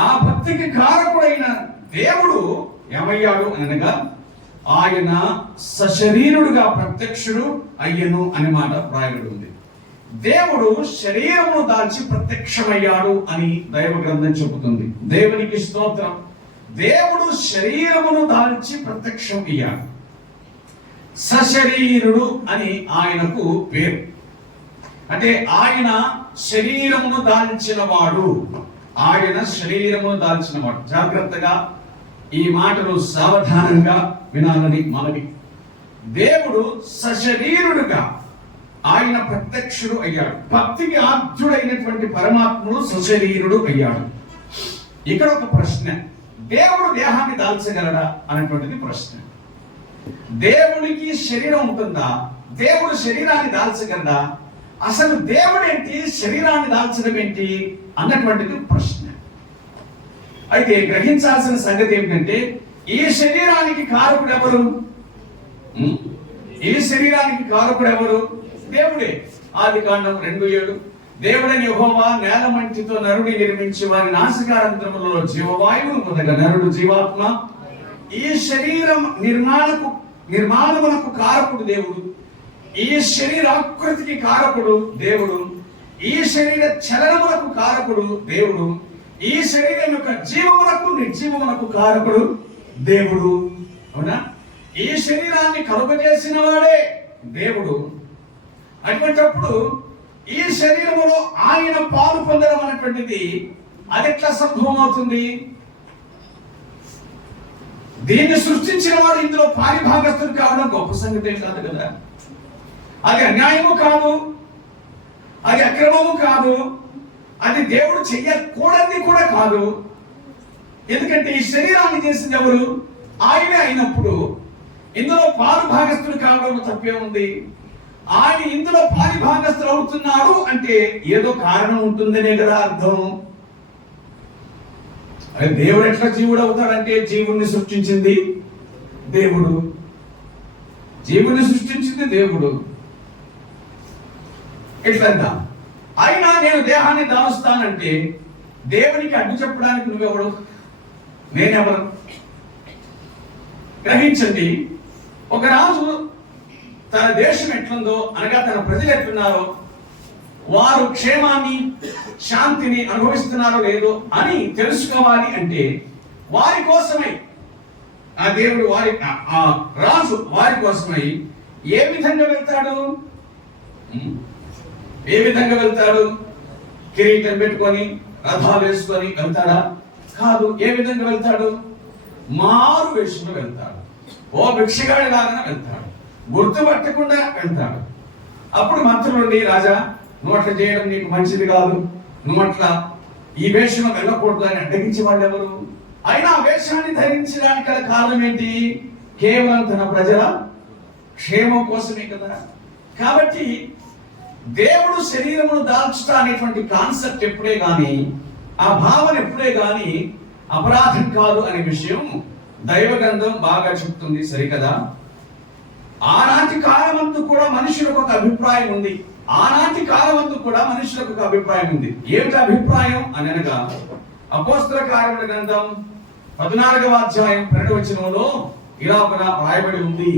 ఆ భక్తికి కారకుడైన దేవుడు ఏమయ్యాడు అనగా, ఆయన సశరీరుడుగా ప్రత్యక్షుడు అయ్యను అనే మాట వ్రాయబడి ఉంది. దేవుడు శరీరమును దాల్చి ప్రత్యక్షమయ్యాడు అని దైవ గ్రంథం చెబుతుంది. దేవునికి స్తోత్రం. దేవుడు శరీరమును దాల్చి ప్రత్యక్షం అయ్యాడు. సశరీరుడు అని ఆయనకు పేరు. అంటే ఆయన శరీరమును దాల్చిన వాడు, ఆయన శరీరమును దాల్చిన వాడు. జాగ్రత్తగా ఈ మాటలు సావధానంగా వినాలని మనవి. దేవుడు సశరీరుడుగా ఆయన ప్రత్యక్షుడు అయ్యాడు. భక్తికి ఆద్యుడైనటువంటి పరమాత్ముడు సశరీరుడు అయ్యాడు. ఇక్కడ ఒక ప్రశ్న, దేవుడు దేహాన్ని దాల్చగలడా అనేటువంటిది ప్రశ్న. దేవునికి శరీరం ఉంటుందా? దేవుడు శరీరాన్ని దాల్చగలడా? అసలు దేవుడు ఏంటి, శరీరాన్ని దాల్చడం ఏంటి అన్నటువంటిది ప్రశ్న. అయితే గ్రహించాల్సిన సంగతి ఏమిటంటే, ఈ శరీరానికి కారకుడు ఎవరు? ఈ శరీరానికి కారకుడు ఎవరు? దేవుడే. ఆదికాండం 2:7. దేవుడని యెహోవా నేల మంటితో నరుని నిర్మించి వారి నాసికారంధ్రములలో జీవవాయువును పొందగా నరుడు జీవాత్మ. ఈ శరీరం నిర్మాణమునకు కారకుడు దేవుడు, ఈ శరీరాకృతికి కారకుడు దేవుడు, ఈ శరీర చలనములకు కారకుడు దేవుడు, ఈ శరీరం యొక్క జీవమునకు నిర్జీవమునకు కారకుడు దేవుడు. అవునా? ఈ శరీరాన్ని కలుగజేసిన వాడే దేవుడు. అటువంటిప్పుడు ఈ శరీరములో ఆయన పాలు పొందడం అనేటువంటిది అది ఎట్లా సంభవం అవుతుంది? దీన్ని సృష్టించిన వాడు ఇందులో పారిభాగస్తుడు కావడం గొప్ప సంగతి కాదు కదా. అది అన్యాయము కాదు, అది అక్రమము కాదు, అది దేవుడు చెయ్యకూడని కూడా కాదు. ఎందుకంటే ఈ శరీరాన్ని చేసింది ఎవరు? ఆయనే అయినప్పుడు ఇందులో పారిభాగస్తుడు కావడం తప్పే ఉంది. ఆయన ఇందులో పారిభాగస్తులు అవుతున్నాడు అంటే ఏదో కారణం ఉంటుందనే కదా అర్థం. అదే దేవుడు ఎట్లా జీవుడు అవుతాడంటే జీవుణ్ణి సృష్టించింది దేవుడు, జీవుని సృష్టించింది దేవుడు. ఎట్లందా? అయినా నేను దేహాన్ని దాలుస్తానంటే దేవునికి అడ్డు చెప్పడానికి నువ్వెవడు? నేనెవరు? గ్రహించండి. ఒక రాజు తన దేశం ఎట్లుందో అనగా తన ప్రజలు ఎట్లున్నారో, వారు క్షేమాన్ని శాంతిని అనుభవిస్తున్నారో లేదో అని తెలుసుకోవాలి అంటే వారి కోసమై ఆ దేవుడు ఆ రాజు వారి కోసమై ఏ విధంగా వెళ్తాడు? ఏ విధంగా వెళ్తాడు? కిరీటం పెట్టుకొని రథాలు వేసుకొని వెళ్తాడా? కాదు. ఏ విధంగా వెళ్తాడు? మారు వేషంలో వెళ్తాడు. ఓ భిక్షగాడి లాగా వెళ్తాడు, గుర్తుపట్టకుండా వెళ్తాడు. అప్పుడు మంత్రులుండి, రాజా నువ్వు అట్లా చేయడం నీకు మంచిది కాదు, నువ్వు అట్లా ఈ వేషంలో వెళ్ళకూడదు అని అడ్డగించే వాళ్ళు ఎవరు? అయినా ఆ వేషాన్ని ధరించడానికి గల కారణం ఏంటి? కేవలం తన ప్రజల క్షేమం కోసమే కదా. కాబట్టి దేవుడు శరీరమును దాల్చుట అనేటువంటి కాన్సెప్ట్ ఎప్పుడే గాని, ఆ భావన ఎప్పుడే గాని అపరాధం కాదు అనే విషయం దైవ గ్రంథం బాగా చెప్తుంది. సరికదా? ఆనాటి కాలమందు కూడా మనుషులకు ఒక అభిప్రాయం ఉంది. ఆనాటి కాలమందు కూడా మనుషులకు ఒక అభిప్రాయం ఉంది. ఏమిటి అభిప్రాయం అనగా అపోస్తల కార్యముల గ్రంథం 14వ అధ్యాయం 2వ వచనంలో ఇలా రాయబడి ఉంది.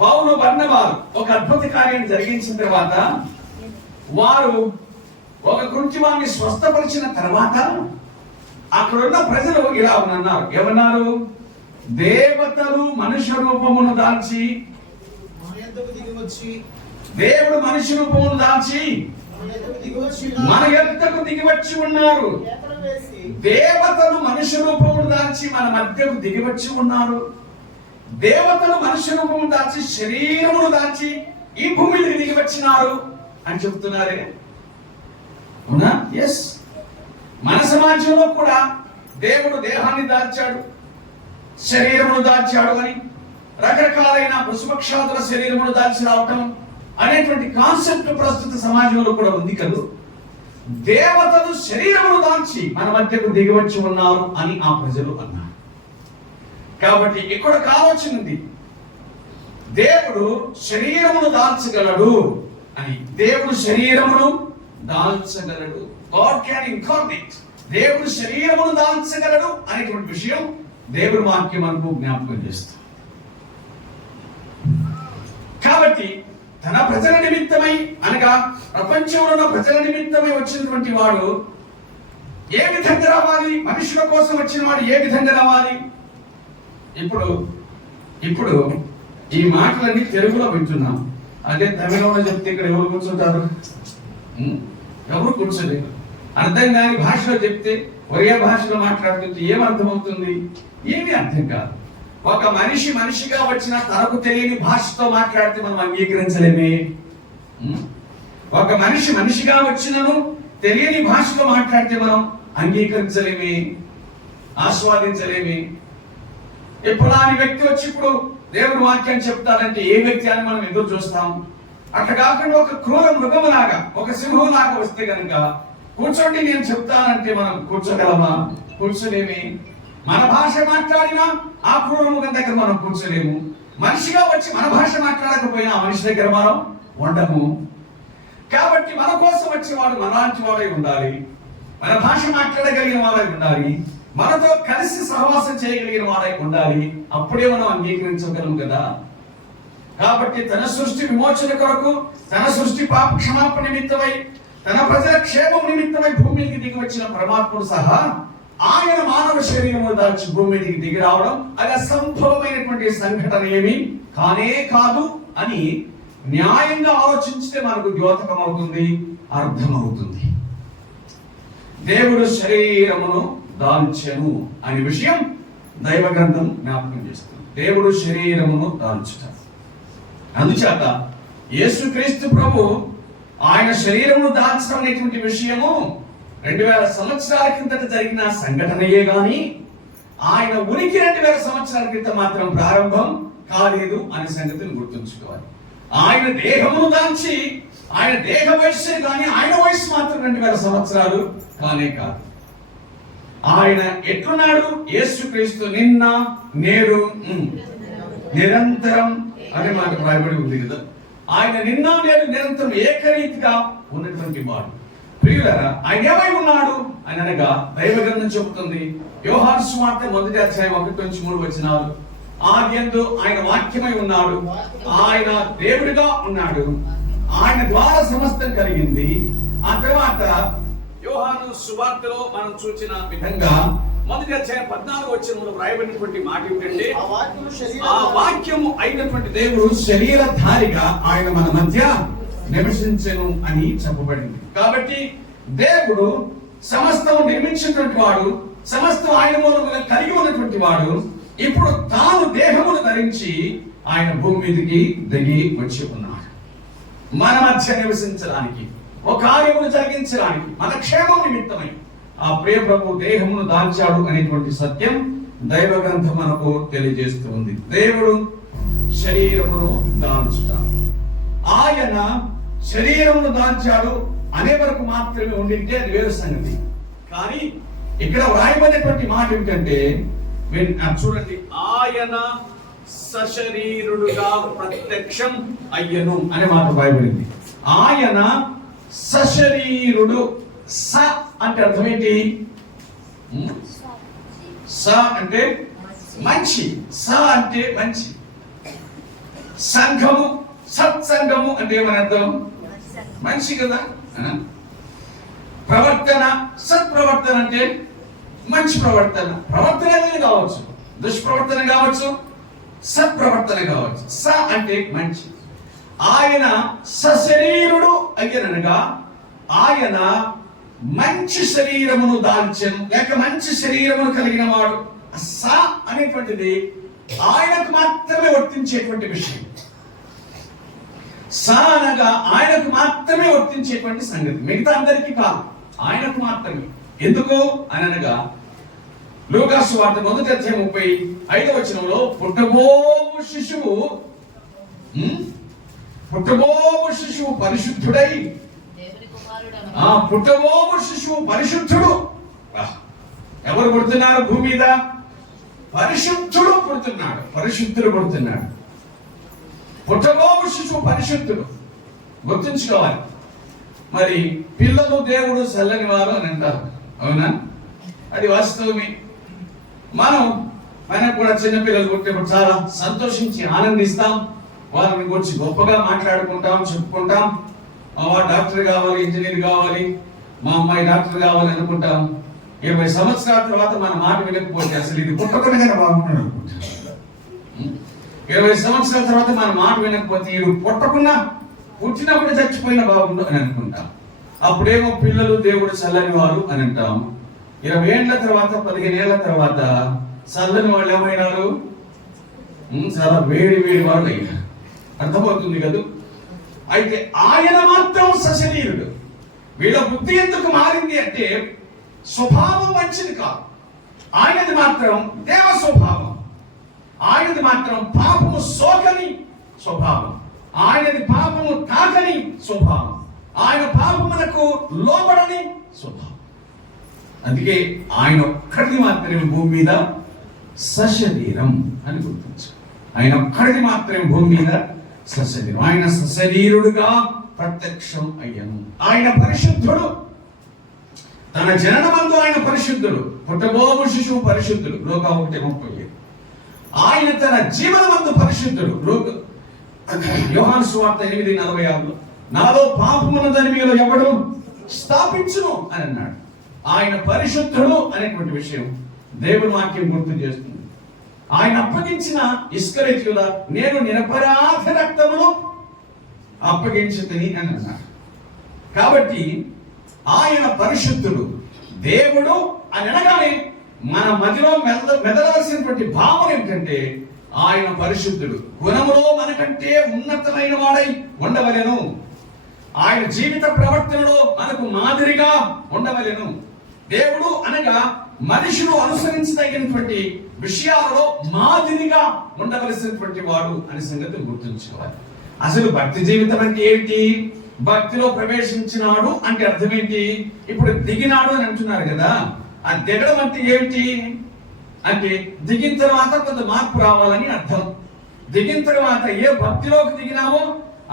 పౌలు బర్నబాలు ఒక అద్భుత కార్యాన్ని జరిగించిన తర్వాత వారు ఒక కుంటివాణ్ణి స్వస్థపరిచిన తర్వాత అక్కడున్న ప్రజలు ఇలా అన్నారు. ఏమన్నారు? దేవతలు మనుష్య రూపమును దాల్చి, దేవుడు మనుష్య రూపమును దాల్చి మన యొద్దకు దిగివచ్చి ఉన్నారు. దేవతలు మనుష్య రూపమును దాల్చి మన మధ్యకు దిగివచ్చి ఉన్నారు. దేవతలు మనుష్య రూపమును దాల్చి శరీరమును దాల్చి ఈ భూమి మీదకి దిగివచ్చినారు అని చెప్తున్నారే. అవునా? ఎస్. మన సమాజంలో కూడా దేవుడు దేహాన్ని దాల్చాడు, శరీరమును దాల్చాడు అని, రకరకాలైన పశుపక్షాదుల శరీరమును దాల్చి రావటం అనేటువంటి కాన్సెప్ట్ ప్రస్తుత సమాజంలో కూడా ఉంది కదా. దేవతలు శరీరమును దాల్చి మన మధ్యకు దిగివచ్చి ఉన్నారు అని ఆ ప్రజలు అన్నారు. కాబట్టి ఇక్కడ ఆలోచన ఉంది, దేవుడు శరీరమును దాల్చగలడు అని. దేవుడు శరీరమును దాల్చగలడు. God can incarnate. దేవుడు శరీరమును దాల్చగలడు అనేటువంటి విషయం దేవుడి వాక్యం మనకు జ్ఞాపకం చేస్తుంది. కాబట్టి తన ప్రజల నిమిత్తమై అనగా ప్రపంచంలో ఉన్న ప్రజల నిమిత్తమై వచ్చినటువంటి వాడు ఏ విధంగా రావాలి? మనుషుల కోసం వచ్చిన వాడు ఏ విధంగా రావాలి? ఇప్పుడు ఈ మాటలన్నీ తెలుగులో వింటున్నాం. అదే తమిళంలో చెప్తే ఇక్కడ ఎవరు కూర్చుంటారు? ఎవరు కూర్చోలేరు. అర్థం కాని భాషలో చెప్తే, ఒరియా భాషలో మాట్లాడుతుంటే ఏం అర్థమవుతుంది? ఏమీ అర్థం కాదు. ఒక మనిషి మనిషిగా వచ్చిన తనకు తెలియని భాషతో మాట్లాడితే మనం అంగీకరించలేమే. ఒక మనిషి మనిషిగా వచ్చినను తెలియని భాషలో మాట్లాడితే మనం అంగీకరించలేమే, ఆస్వాదించలేమే. ఎప్పుడాని వ్యక్తి వచ్చి ఇప్పుడు దేవుని వాక్యాన్ని చెప్తారంటే ఏ వ్యక్తి అని మనం ఎదురు చూస్తాం. అట్లా కాకుండా ఒక క్రూర మృగములాగా, ఒక సింహం లాగా వస్తే కనుక కూర్చోండి నేను చెప్తానంటే మనం కూర్చోగలమా? కూర్చోలేమి. మన భాష మాట్లాడినా ఆ క్రూర మృగం దగ్గర మనం కూర్చోలేము. మనిషిగా వచ్చి మన భాష మాట్లాడకపోయినా ఆ మనిషి దగ్గర మనం ఉండము. కాబట్టి మన కోసం వచ్చేవాడు మనలాంటి వాడై ఉండాలి, మన భాష మాట్లాడగలిగిన వాడై ఉండాలి, మనతో కలిసి సహవాసం చేయగలిగిన వాడై ఉండాలి. అప్పుడే మనం అంగీకరించగలం కదా. కాబట్టి తన సృష్టి విమోచన కొరకు, తన సృష్టి పాప క్షమాపణ నిమిత్తమై, తన ప్రజల క్షేమం నిమిత్తమై భూమికి దిగి వచ్చిన పరమాత్ముడు సహా ఆయన మానవ శరీరము దాల్చి భూమికి దిగి రావడం అది అసంభవమైనటువంటి సంఘటన ఏమి కానే కాదు అని న్యాయంగా ఆలోచించితే మనకు ద్యోతకం అవుతుంది, అర్థమవుతుంది. దేవుడు శరీరమును దాల్చెను అనే విషయం దైవ గ్రంథం జ్ఞాపకం చేస్తుంది. దేవుడు శరీరమును దాల్చుట. అందుచేత యేసుక్రీస్తు ప్రభు ఆయన శరీరమును దాల్చడం అనేటువంటి విషయము 2000 సంవత్సరాల కిందట జరిగిన సంఘటనయే గాని ఆయన ఉనికి 2000 సంవత్సరాల క్రితం మాత్రం ప్రారంభం కాలేదు అనే సంగతిని గుర్తుంచుకోవాలి. ఆయన దేహమును దాల్చి ఆయన దేహ వయస్సే కానీ ఆయన వయస్సు మాత్రం 2000 సంవత్సరాలు కానే కాదు. ఆయన ఎట్లున్నాడు? యేసుక్రీస్తు నిన్న నేడు నిరంతరం అనే మాట రాయబడి ఉంది కదా. ఆయన నిన్న నేడు నిరంతరం ఏకరీతిగా ఉన్నటువంటి వాడు. ప్రియులారా, ఆయన ఏమై ఉన్నాడు అని అనగా దైవ గ్రంథం చెబుతుంది. యోహాను సువార్త 1వ అధ్యాయం 1-3 వచనాలు. ఆదియందు ఆయన వాక్యమై ఉన్నాడు, ఆయన దేవుడిగా ఉన్నాడు, ఆయన ద్వారా సమస్తం కలిగింది. ఆ తర్వాత యోహాను సువార్తలో మనం చూసిన విధంగా 1వ అధ్యాయం 14వ వచనంలో రాయబడినటువంటి మాట ఏమిటంటే, ఆ వాక్యము అయినటువంటి దేవుడు శరీరధారిగా ఆయన మన మధ్య నివసించెను అని చెప్పబడింది. కాబట్టి దేవుడు సమస్తం నిర్మించినటువంటి వాడు, సమస్తం ఆయన మూలముగా కలిగి ఉన్నటువంటి వాడు ఇప్పుడు తాను దేహమును ధరించి ఆయన భూమి మీదకి దిగి వచ్చి ఉన్నాడు. మన మధ్య నివసించడానికి, ఒక కార్యమును జరిగించడానికి, మన క్షేమం నిమిత్తమై ఆ ప్రియ ప్రభు దేహమును దాల్చాడు అనేటువంటి సత్యం దైవ గ్రంథం మనకు తెలియజేస్తుంది. దేవుడు శరీరమును దాల్చుట, ఆయన శరీరమును దాల్చాడు అనే వరకు మాత్రమే ఉండింటే అది వేరు సంగతి. కానీ ఇక్కడ వ్రాయబడినటువంటి మాట ఏమిటంటే, చూడండి, ఆయన సశరీరుడుగా ప్రత్యక్షం అయ్యను అనే మాట వ్రాయబడింది. ఆయన సశరీరుడు. స అంటే అర్థం ఏంటి? స అంటే మంచి, స అంటే మంచి. సంఘము, సత్సంగము అంటే ఏమని అర్థం? మంచి కదా. ప్రవర్తన, సత్ప్రవర్తన అంటే మంచి ప్రవర్తన. ప్రవర్తన అనేది కావచ్చు, దుష్ప్రవర్తన కావచ్చు, సత్ప్రవర్తన కావచ్చు. స అంటే మంచి. ఆయన సశరీరుడు అయ్యనగా ఆయన మంచి శరీరమును దాల్చెను, లేక మంచి శరీరమును కలిగిన వాడు. స అనేటువంటిది ఆయనకు మాత్రమే వర్తించేటువంటి విషయం. స అనగా ఆయనకు మాత్రమే వర్తించేటువంటి సంగతి, మిగతా అందరికీ కాదు, ఆయనకు మాత్రమే. ఎందుకు అని అనగా లూకా సువార్త 1వ అధ్యాయం 35వ వచనంలో పుట్టబోవు శిశువు పరిశుద్ధుడై, పుట్టబోవు శిశువు పరిశుద్ధుడు. ఎవరు పుడుతున్నారు భూమి మీద? పరిశుద్ధుడు పుడుతున్నాడు, పరిశుద్ధుడు పుడుతున్నాడు. పుట్టబోవు శిశువు పరిశుద్ధుడు, గుర్తుంచుకోవాలి. మరి పిల్లలు దేవుడు చల్లని వారు అని అంటారు, అవునా? అది వాస్తవమే. మనకు కూడా చిన్నపిల్లలు పుట్టినప్పుడు చాలా సంతోషించి ఆనందిస్తాం, వాళ్ళని గురించి గొప్పగా మాట్లాడుకుంటాం, చెప్పుకుంటాం. మా డాక్టర్ కావాలి, ఇంజనీర్ కావాలి, మా అమ్మాయి డాక్టర్ కావాలి అనుకుంటాం. 20 సంవత్సరాల తర్వాత మన మాట వినకపోతే అసలు ఇది పుట్టకుండానే బాగుంటాడు అనుకుంటాం. 20 సంవత్సరాల తర్వాత మన మాట వినకపోతే ఇది పుట్టినప్పుడు చచ్చిపోయిన బాగుండు అని అనుకుంటాం. అప్పుడేమో పిల్లలు దేవుడు చల్లని వారు అని అంటాం. 20 ఏళ్ల తర్వాత, 15 ఏళ్ల తర్వాత చల్లని వాళ్ళు ఏమైనారు? చాలా వేడి వాళ్ళు అయ్యారు. అర్థమవుతుంది కదా. అయితే ఆయన మాత్రం సశరీరుడు. వీళ్ళ బుద్ధి ఎందుకు మారింది అంటే స్వభావం మంచిది కాదు. ఆయనది మాత్రం దేవ స్వభావం, ఆయనది మాత్రం పాపము సోకని స్వభావం, ఆయనది పాపము తాకని స్వభావం, ఆయన పాపమునకు లోబడని స్వభావం. అందుకే ఆయన ఒక్కడిని మాత్రమే భూమి మీద సశరీరం అని గుర్తించారు. ఆయన ఒక్కడిని మాత్రమే భూమి మీద సశరీరం. ఆయన సశరీరుడుగా ప్రత్యక్షం అయ్యను. ఆయన పరిశుద్ధుడు. తన జననమందు ఆయన పరిశుద్ధుడు. పుట్టబోవు శిశువు పరిశుద్ధుడు. లోకా 1:30. ఆయన తన జీవనమందు పరిశుద్ధుడు. యోహాను సువార్త 8:46 నాలో పాపమున్నదని మీలో ఎవడు స్థాపించును అని అన్నాడు. ఆయన పరిశుద్ధుడు అనేటువంటి విషయం దేవుని వాక్యం గుర్తు చేస్తుంది. ఆయన అప్పగించిన ఇస్కరియోతు నేను నిరపరాధ రక్తమును అప్పగించుతని అని అన్నాడు. కాబట్టి ఆయన పరిశుద్ధుడు. దేవుడు అని అనగానే మన మధ్యలో మెదలవలసినటువంటి భావన ఏమిటంటే ఆయన పరిశుద్ధుడు. గుణములో మనకంటే ఉన్నతమైన వాడై ఉండవలెను. ఆయన జీవిత ప్రవర్తనలో మనకు మాదిరిగా ఉండవలెను. దేవుడు అనగా మనుషులు అనుసరించదగినటువంటి విషయాలలో మాదిరిగా ఉండవలసినటువంటి వాడు అనే సంగతి గుర్తుంచుకోవాలి. అసలు భక్తి జీవితం అంటే ఏమిటి? భక్తిలో ప్రవేశించినాడు అంటే అర్థం ఏంటి? ఇప్పుడు దిగినాడు అని అంటున్నారు కదా. ఆ దిగడం అంటే ఏమిటి అంటే దిగిన తర్వాత కొంత మార్పు రావాలని అర్థం. దిగిన తర్వాత ఏ భక్తిలోకి దిగినామో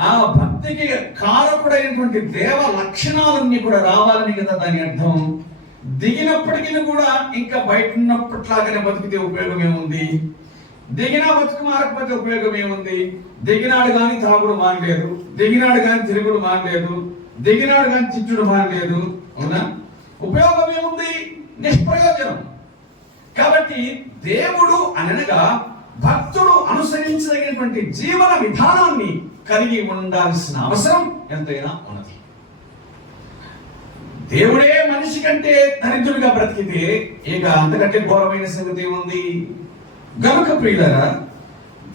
ఆ భక్తికి కారకుడైనటువంటి దేవ లక్షణాలన్నీ కూడా రావాలని కదా దాని అర్థం. దిగినప్పటికీ కూడా ఇంకా బయట ఉన్నప్పట్లాగానే బతికితే ఉపయోగం ఏముంది? దిగినా బతుకు మారకపోతే ఉపయోగం ఏముంది? దిగినాడు కానీ తాగుడు మానలేదు, దిగినాడు కానీ తిరుగుడు మానలేదు, దిగినాడు కానీ చిచ్చుడు మానలేదు. అవునా? ఉపయోగం ఏముంది? నిష్ప్రయోజనం. కాబట్టి దేవుడు అనగా భక్తుడు అనుసరించదగినటువంటి జీవన విధానాన్ని కలిగి ఉండాల్సిన అవసరం ఎంతైనా ఉన్నది. దేవుడే మనిషి కంటే దరిద్రుడిగా బ్రతికితే ఇక అంతకంటే ఘోరమైన సంగతి ఏముంది? గనుక ప్రియులారా,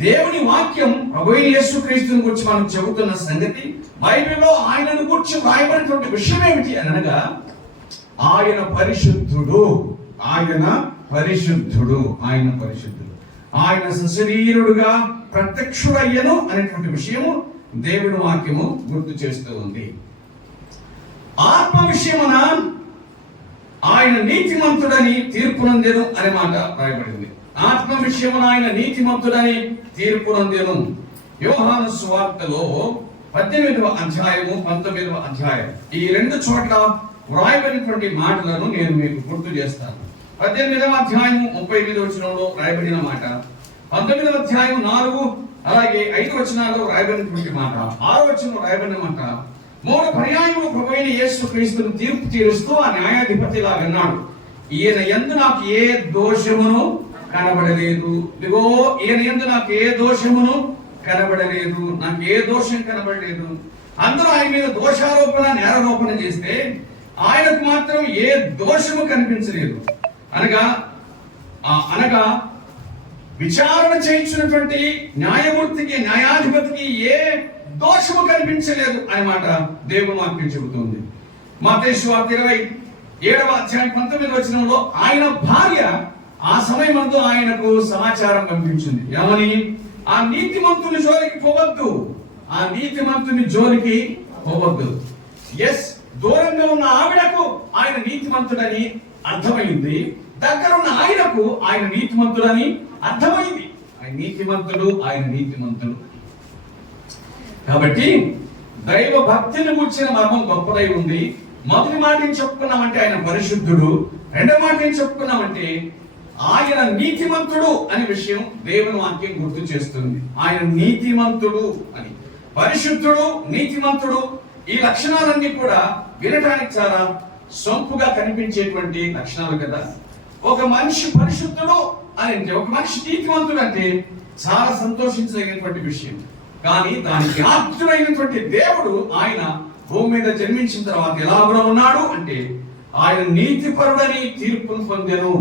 దేవుని వాక్యం ప్రభువైన యేసుక్రీస్తుని గురించి మనం చెబుతున్న సంగతి, బైబిల్లో ఆయనను గురించి వ్రాయబడినటువంటి విషయం ఏమిటి అనగా ఆయన పరిశుద్ధుడు. ఆయన పరిశుద్ధుడు. ఆయన పరిశుద్ధుడు. ఆయన సశరీరుడుగా ప్రత్యక్షుడయ్యను అనేటువంటి విషయము దేవుని వాక్యము గుర్తు చేస్తూ ఉంది. ఆత్మ విషయమున ఆయన నీతిమంతుడని తీర్పునందెను అనే మాట రాయబడింది. ఆత్మ విషయమున ఆయన నీతిమంతుడని తీర్పునందెను. యోహాను సువార్తలో 18వ అధ్యాయము 19వ అధ్యాయం ఈ రెండు చోట్ల వ్రాయబడినటువంటి మాటలను నేను మీకు గుర్తు చేస్తాను. 18వ అధ్యాయము 38వ వచనంలో రాయబడిన మాట, 19వ అధ్యాయం 4 అలాగే 5 వచనాల్లో రాయబడినటువంటి మాట, 6వ వచనంలో రాయబడిన మాట, 3 పర్యాయములు ప్రభువైన యేసుక్రీస్తును తీర్పు తీరుస్తూ ఆ న్యాయాధిపతి ఇలాగన్నాడు, ఈయన యందు నాకు ఏ దోషమును కనబడలేదు. ఇదిగో ఈయన యందు నాకు ఏ దోషమును కనబడలేదు, నాకు ఏ దోషం కనబడలేదు. అందరూ ఆయన మీద దోషారోపణ నేరారోపణ చేస్తే ఆయనకు మాత్రం ఏ దోషము కనిపించలేదు. అనగా విచారణ చేయించినటువంటి న్యాయమూర్తికి న్యాయాధిపతికి ఏ దోషము కనిపించలేదు అనే మాట దేవుని వాక్యం చెబుతుంది. మత్తయి సువార్త 27వ అధ్యాయం 19వ వచనంలో ఆయన భార్య ఆ సమయమందు ఆయనకు సమాచారం పంపించింది. ఏమని? ఆ నీతిమంతుని జోలికి పోవద్దు, ఆ నీతిమంతుని జోలికి పోవద్దు. ఎస్, దూరంగా ఉన్న ఆవిడకు ఆయన నీతిమంతుడని అర్థమైంది, దగ్గర ఉన్న ఆయనకు ఆయన నీతిమంతుడని అర్థమైంది. ఆయన నీతిమంతుడు, ఆయన నీతిమంతుడు. కాబట్టి దైవ భక్తిని కూర్చిన మర్మం గొప్పదై ఉంది. మొదటి మాటని చెప్పుకున్నామంటే ఆయన పరిశుద్ధుడు, రెండో మాటని చెప్పుకున్నామంటే ఆయన నీతిమంతుడు అనే విషయం దేవుని వాక్యం గుర్తు చేస్తుంది. ఆయన నీతిమంతుడు అని, పరిశుద్ధుడు, నీతిమంతుడు, ఈ లక్షణాలన్నీ కూడా వినటానికి చాలా సొంపుగా కనిపించేటువంటి లక్షణాలు కదా. ఒక మనిషి పరిశుద్ధుడు అని అంటే, ఒక మనిషి నీతిమంతుడు అంటే చాలా సంతోషించదగినటువంటి విషయం. కానీ దానికి ఆప్తుడైనటువంటి దేవుడు ఆయన భూమి మీద జన్మించిన తర్వాత ఎలాగో ఉన్నాడు అంటే ఆయన నీతిపరుడని తీర్పును పొందెను.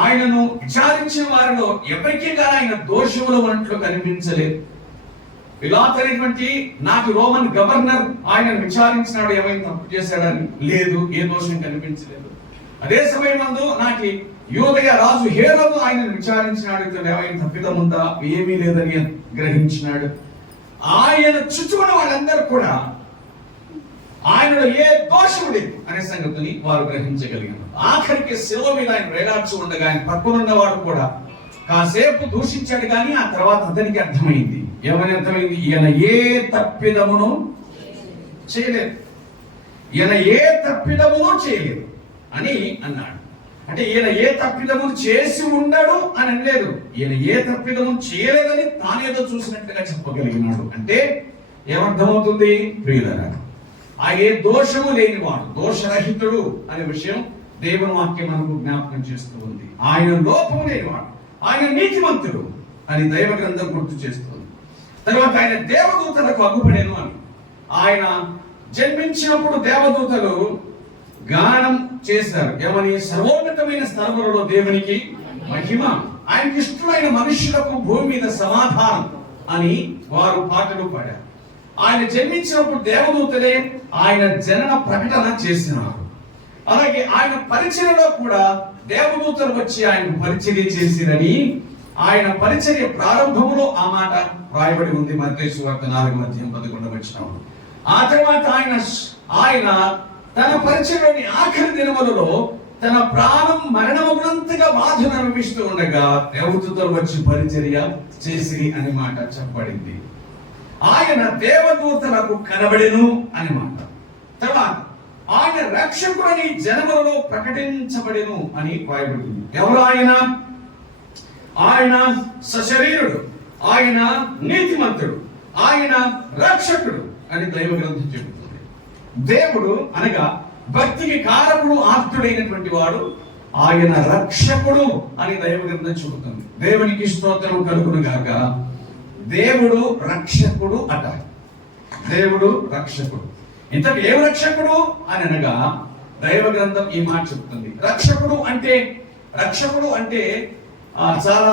ఆయనను విచారించిన వారిలో ఎవరికీ కానీ ఆయన దోషములు ఉన్నట్లు కనిపించలేదు. పిలాతు అనేటువంటి నాటి రోమన్ గవర్నర్ ఆయనను విచారించినాడు, ఏమైనా తప్పు చేశాడని. లేదు, ఏ దోషం కనిపించలేదు. అదే సమయమందు నాటి యూదయ రాజు హేరోదు ఆయనను విచారించినాడు, ఇతను ఏమైనా తప్పిదం ఉందా? ఏమీ లేదని గ్రహించినాడు. ఆయన చుట్టుకున్న వాళ్ళందరూ కూడా ఆయనలో ఏ దోషము లేదు అనే సంగతిని వారు గ్రహించగలిగారు. ఆఖరికి శిలువ మీద ఆయన వేలాడుచు ఉండగా ఆయన పక్కనున్న వాడు కూడా కాసేపు దూషించాడు, కానీ ఆ తర్వాత అతనికి అర్థమైంది ఏమని అర్థమైంది? ఈయన ఏ తప్పిదమును చేయలేదు, ఈయన ఏ తప్పిదమును చేయలేదు అని అన్నాడు. అంటే ఈయన ఏ తప్పిదమును చేసి ఉండడు అని అనలేదు, ఈయన ఏ తప్పిదమును చేయలేదని తానేదో చూసినట్టుగా చెప్పగలిగినాడు. అంటే ఏమర్థమవుతుంది ప్రియులారా? ఆ ఏ దోషము లేనివాడు, దోషరహితుడు అనే విషయం దేవుని వాక్యం మనకు జ్ఞాపకం చేస్తూ ఉంది. ఆయన లోపము లేనివాడు, ఆయన నీతిమంతుడు అని దైవ గ్రంథం గుర్తు చేస్తుంది. తర్వాత ఆయన దేవదూతలకు అగ్గుపడేను అని. ఆయన జన్మించినప్పుడు దేవదూతలు గానం చేశారు. ఏమని? సర్వోన్నతమైన స్థలములలో దేవునికి మహిమ, ఆయనకి ఇష్టమైన మనుష్యులకు భూమి మీద సమాధానం అని వారు పాటలు పాడారు. ఆయన జన్మించినప్పుడు దేవదూతలే ఆయన జనన ప్రకటన చేసినారు. అలాగే ఆయన పరిచర్యలో కూడా దేవదూతలు వచ్చి ఆయన పరిచర్య చేసిరని ఆయన పరిచర్య ప్రారంభములో ఆ మాట రాయబడి ఉంది. మత్తయి సువార్త 4:11. ఆ తర్వాత ఆయన తన పరిచర్యలోని ఆఖరి దినములలో తన ప్రాణం మరణమగునంతగా బాధను అనుభవిస్తూ ఉండగా దేవదూతలు వచ్చి పరిచర్య చేసిరి అని మాట చెప్పబడింది. ఆయన దేవదూతలకు కనబడెను అని మాట. తర్వాత ఆయన రక్షకుడని జనములలో ప్రకటించబడెను అని రాయబడింది. ఎవరు ఆయన? ఆయన సశరీరుడు, ఆయన నీతిమంతుడు, ఆయన రక్షకుడు అని దైవ గ్రంథం చెబుతుంది. దేవుడు అనగా భక్తికి కారకుడు, ఆప్తుడైనటువంటి వాడు ఆయన రక్షకుడు అని దైవ గ్రంథం చెబుతుంది. దేవునికి స్తోత్రం కలుగును గాక. దేవుడు రక్షకుడు అట. దేవుడు రక్షకుడు. ఇంతకు ఏం రక్షకుడు అని అనగా దైవ గ్రంథం ఈ మాట చెప్తుంది. రక్షకుడు అంటే చాలా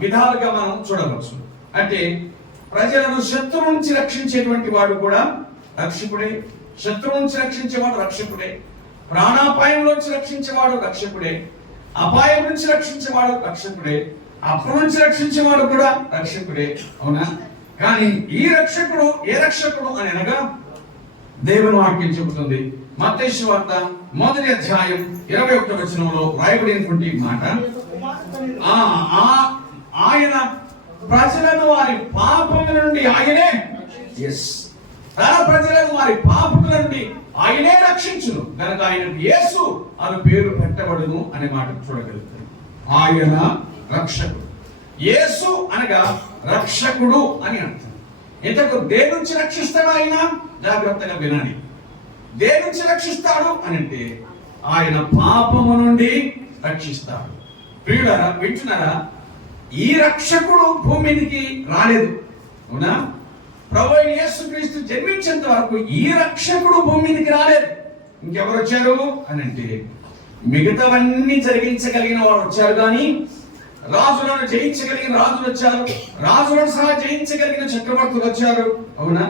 విధాలుగా మనం చూడవచ్చు. అంటే ప్రజలను శత్రువు నుంచి రక్షించేటువంటి వాడు కూడా రక్షకుడే, శత్రువు నుంచి రక్షించేవాడు రక్షకుడే, ప్రాణాపాయం నుంచి రక్షించేవాడు రక్షకుడే, అపాయం నుంచి రక్షించేవాడు రక్షకుడే, అప్పు నుంచి రక్షించేవాడు కూడా రక్షకుడే. అవునా? కానీ ఈ రక్షకుడు ఏ రక్షకుడు అని అనగా దేవుని వాక్యం చెబుతుంది. మత్తయి సువార్త 1:21 రాయబడినటువంటి మాట, ఆయన ప్రజలను వారి పాపముల నుండి ఆయనే తన ప్రజలను వారి పాపముల నుండి ఆయనే రక్షించును కనుక ఆయనకు యేసు అని పేరు పెట్టబడును అనే మాట చూడగలుగుతారు. ఆయన రక్షకుడు. యేసు అనగా రక్షకుడు అని అర్థం. ఇంతకు దేని నుంచి రక్షిస్తాడు ఆయన? జాగ్రత్తగా వినండి. దేని నుంచి రక్షిస్తాడు అని అంటే ఆయన పాపము నుండి రక్షిస్తాడు. ప్రియులారా, వింటున్నారా? ఈ రక్షకుడు భూమి మీదకి రాలేదు. అవునా? ప్రభువైన యేసుక్రీస్తు జన్మించేంత వరకు ఈ రక్షకుడు భూమి మీదకి రాలేదు. ఇంకెవరు వచ్చారు అని అంటే మిగతావన్నీ జరిగించగలిగిన వాడు వచ్చారు. కానీ రాజులను జయించగలిగిన రాజులు వచ్చారు, రాజులను సహా జయించగలిగిన చక్రవర్తులు వచ్చారు. అవునా?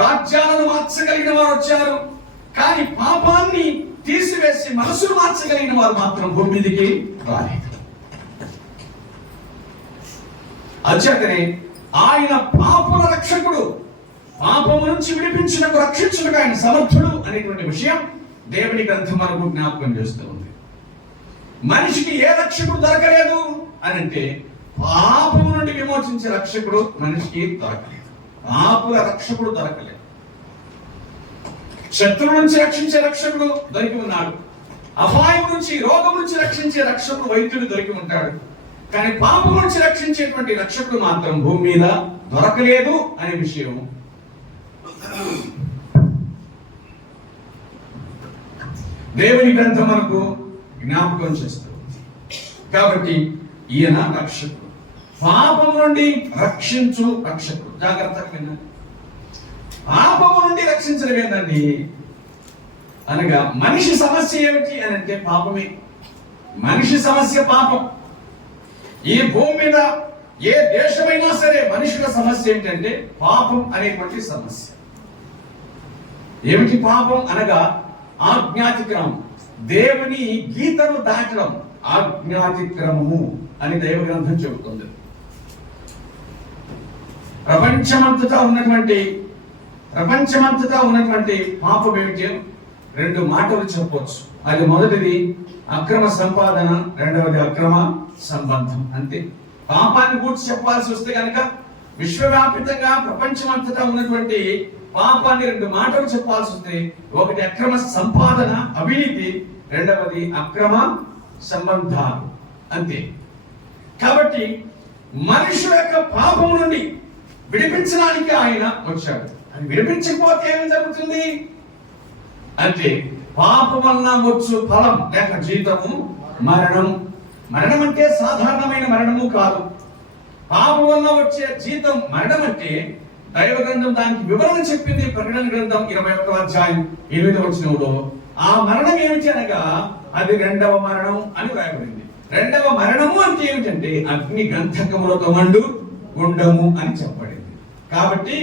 రాజ్యాలను మార్చగలిగిన వారు వచ్చారు. కానీ పాపాన్ని తీసివేసి మనసును మార్చగలిగిన వారు మాత్రం భూమి మీదకి రాలేదు. అచేతనే ఆయన పాపుల రక్షకుడు, పాపము నుంచి విడిపించుటకు రక్షించుటకు ఆయన సమర్థుడు అనేటువంటి విషయం దేవుని గ్రంథం మనకు జ్ఞాపకం చేస్తూ ఉంది. మనిషికి ఏ రక్షకుడు దొరకలేదు అని అంటే పాపము నుండి విమోచించే రక్షకుడు మనిషికి దొరకలేదు. పాపుల రక్షకుడు దొరకలేదు. శత్రువు నుంచి రక్షించే రక్షకుడు దొరికి ఉన్నాడు. అపాయం నుంచి, రోగం నుంచి రక్షించే రక్షకుడు వైద్యుడు దొరికి ఉంటాడు. కానీ పాపం నుంచి రక్షించేటువంటి రక్షకుడు మాత్రం భూమి మీద దొరకలేదు అనే విషయం దేవుని గ్రంథం మనకు జ్ఞాపకం చేస్తుంది. కాబట్టి ఈయన రక్షకుడు, పాపము నుండి రక్షించు రక్షకుడు. జాగ్రత్తగా విన్నాను. పాపము నుండి రక్షించడం ఏంటండి అనగా మనిషి సమస్య ఏమిటి అని అంటే పాపమే. మనిషి సమస్య పాపం. ఈ భూమి మీద ఏ దేశమైనా సరే మనుషుల సమస్య ఏంటంటే పాపం అనేటువంటి సమస్య. ఏమిటి పాపం అనగా ఆజ్ఞాతిక్రమం, దేవుని గీతను దాటడం ఆజ్ఞాతిక్రమము అని దైవ గ్రంథం చెబుతుంది. ప్రపంచమంతటా ఉన్నటువంటి పాపం ఏమిటి? 2 మాటలు చెప్పవచ్చు. అది మొదటిది అక్రమ సంపాదన, రెండవది అక్రమ సంబంధం. అంతే. పాపాన్ని గురించి చెప్పాల్సి వస్తే కనుక విశ్వవ్యాపితంగా ప్రపంచమంతటా ఉన్నటువంటి పాపాన్ని 2 మాటలు చెప్పాల్సి వస్తే, ఒకటి అక్రమ సంపాదన, అవినీతి, రెండవది అక్రమ సంబంధాలు. అంతే. కాబట్టి మనుషుల యొక్క పాపం నుండి విడిపించడానికి ఆయన వచ్చాడు. అది విడిపించకపోతే ఏమి జరుగుతుంది అంటే, పాపం వలన వచ్చు ఫలం లేక జీతము మరణం. మరణం అంటే సాధారణమైన మరణము కాదు. పాపం వలన వచ్చే జీతం మరణం అంటే దైవ గ్రంథం దానికి వివరణ చెప్పింది. ప్రకటన గ్రంథం 21వ అధ్యాయం 8వ వచనంలో ఆ మరణం ఏమిటి అనగా అది 2వ మరణం అని వ్రాయబడింది. 2వ మరణము అంటే ఏమిటంటే అగ్ని గంధకములతో మండు గుండము అని చెప్పబడింది. కాబట్టి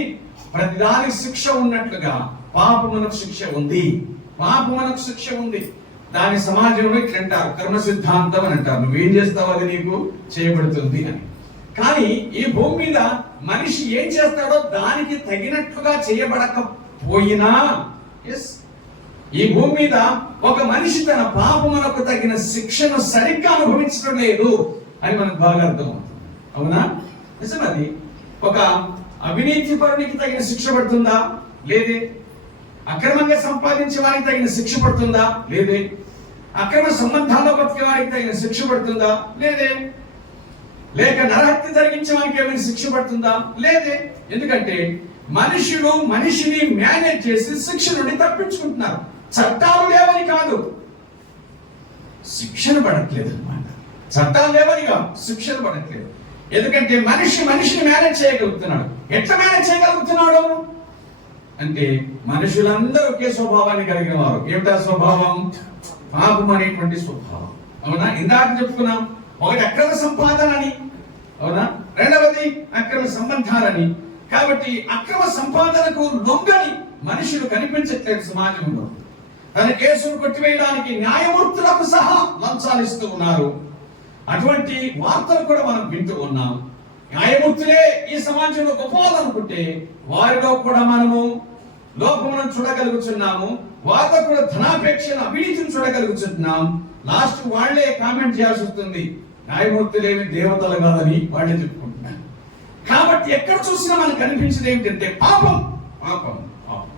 ప్రతిదానికి శిక్ష ఉన్నట్లుగా పాపమునకు శిక్ష ఉంది. పాపమునకు శిక్ష ఉంది. దాని సమాజంలో ఇట్లంటారు, కర్మ సిద్ధాంతం అని అంటారు. నువ్వేం చేస్తావు అది నీకు చేయబడుతుంది అని. కానీ ఈ భూమి మీద మనిషి ఏం చేస్తాడో దానికి తగినట్లుగా చేయబడకపోయినా, ఈ భూమి మీద ఒక మనిషి తన పాపమునకు తగిన శిక్షను సరిగ్గా అనుభవించడం లేదు అని మనకు బాగా అర్థమవుతుంది. అవునా? నిజమది. ఒక అవినీతి పరునికి తగిన శిక్ష పడుతుందా? లేదే. అక్రమంగా సంపాదించే వారికి తగిన శిక్ష పడుతుందా? లేదే. అక్రమ సంబంధాల్లో బతికే వారికి తగిన శిక్ష పడుతుందా? లేదే. లేక నరహత్య జరిగించే వారికి ఏమైనా శిక్ష పడుతుందా? లేదే. ఎందుకంటే మనుషులు మనిషిని మేనేజ్ చేసి శిక్ష నుండి తప్పించుకుంటున్నారు. చట్టాలు లేవని కాదు, శిక్షణ పడట్లేదు అన్నమాట. చట్టాలు లేవని కాదు, శిక్షణ పడట్లేదు. ఎందుకంటే మనిషిని మేనేజ్ చేయగలుగుతున్నాడు. ఎట్లా మేనేజ్ చేయగలుగుతున్నాడు అంటే, మనుషులందరూ ఒకే స్వభావాన్ని కలిగిన వారు. ఏమిటా స్వభావం? పాపం అనేటువంటి స్వభావం. అవునా? ఇందాక చెప్పుకున్నాం, ఒకటి అక్రమ సంపాదన అని. అవునా? రెండవది అక్రమ సంబంధాలని. కాబట్టి అక్రమ సంపాదనకు లొంగని మనుషులు కనిపించట్లేదు సమాజంలో. తన కేసును కొట్టివేయడానికి న్యాయమూర్తులకు సహా లంచాలు ఇస్తూ ఉన్నారు. అటువంటి వార్తలు కూడా మనం వింటూ ఉన్నాం. న్యాయమూర్తులే ఈ సమాజంలో గొప్పవాళ్ళనుకుంటే వారిలో కూడా మనము లోపములను చూడగలుగుతున్నాము. వారిలో కూడా ధనాపేక్షను, అవినీతిని చూడగలుగుతున్నాం. లాస్ట్ వాళ్లే కామెంట్ చేయాల్సి వస్తుంది, న్యాయమూర్తులేమి దేవతలు కాదని వాళ్ళే చెప్పుకుంటున్నారు. కాబట్టి ఎక్కడ చూసినా మనకు కనిపించేది ఏమిటంటే పాపం, పాపం, పాపం.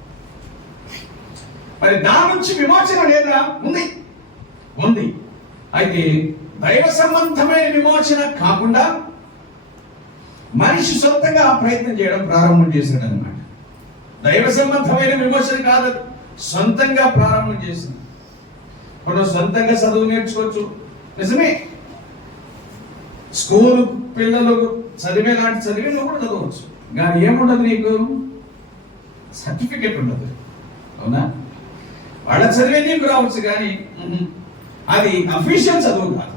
మరి దాని నుంచి విమోచన లేదా? ఉంది. అయితే దైవ సంబంధమైన విమోచన కాకుండా మనిషి సొంతంగా ప్రయత్నం చేయడం ప్రారంభం చేశాడు అన్నమాట. దైవ సంబంధమైన విమోచన కాదు, సొంతంగా ప్రారంభం చేసింది. మనం సొంతంగా చదువు నేర్చుకోవచ్చు, నిజమే. స్కూల్ పిల్లలు చదివే లాంటి చదివే నువ్వు కూడా చదవచ్చు. కానీ ఏముండదు, నీకు సర్టిఫికెట్ ఉండదు. అవునా? వాళ్ళ చదివే నీకు రావచ్చు, కానీ అది అఫీషియల్ చదువు కాదు,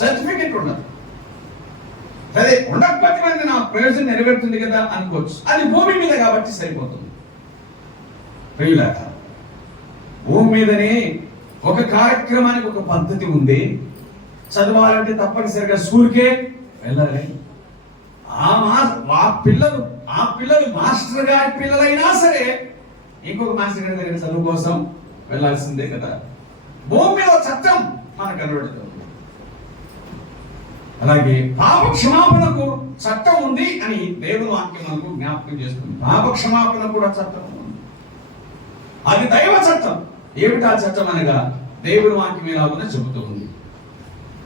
సర్టిఫికెట్ ఉండదు. సరే, ఉండకపోతే నా ప్రయోజనం నెరవేరుతుంది కదా అనుకోవచ్చు. అది భూమి మీద కాబట్టి సరిపోతుంది. భూమి మీదనే ఒక కార్యక్రమానికి ఒక పద్ధతి ఉంది. చదవాలంటే తప్పనిసరిగా స్కూల్కే వెళ్ళాలి. ఆ పిల్లలు మాస్టర్ గారి పిల్లలైనా సరే ఇంకొక మాస్టర్ గారి దగ్గర చదువు కోసం వెళ్ళాల్సిందే కదా. భూమి మీద చట్టం మనకు కనబడుతుంది. అలాగే పాప క్షమాపణకు చట్టం ఉంది అని దేవుని వాక్యం మనకు జ్ఞాపకం చేస్తుంది. పాప క్షమాపణ కూడా చట్టం ఉంది. అది దైవ చట్టం. ఏమిటా చట్టం అనగా దేవుని వాక్యం ఎలాగున చెబుతూ ఉంది.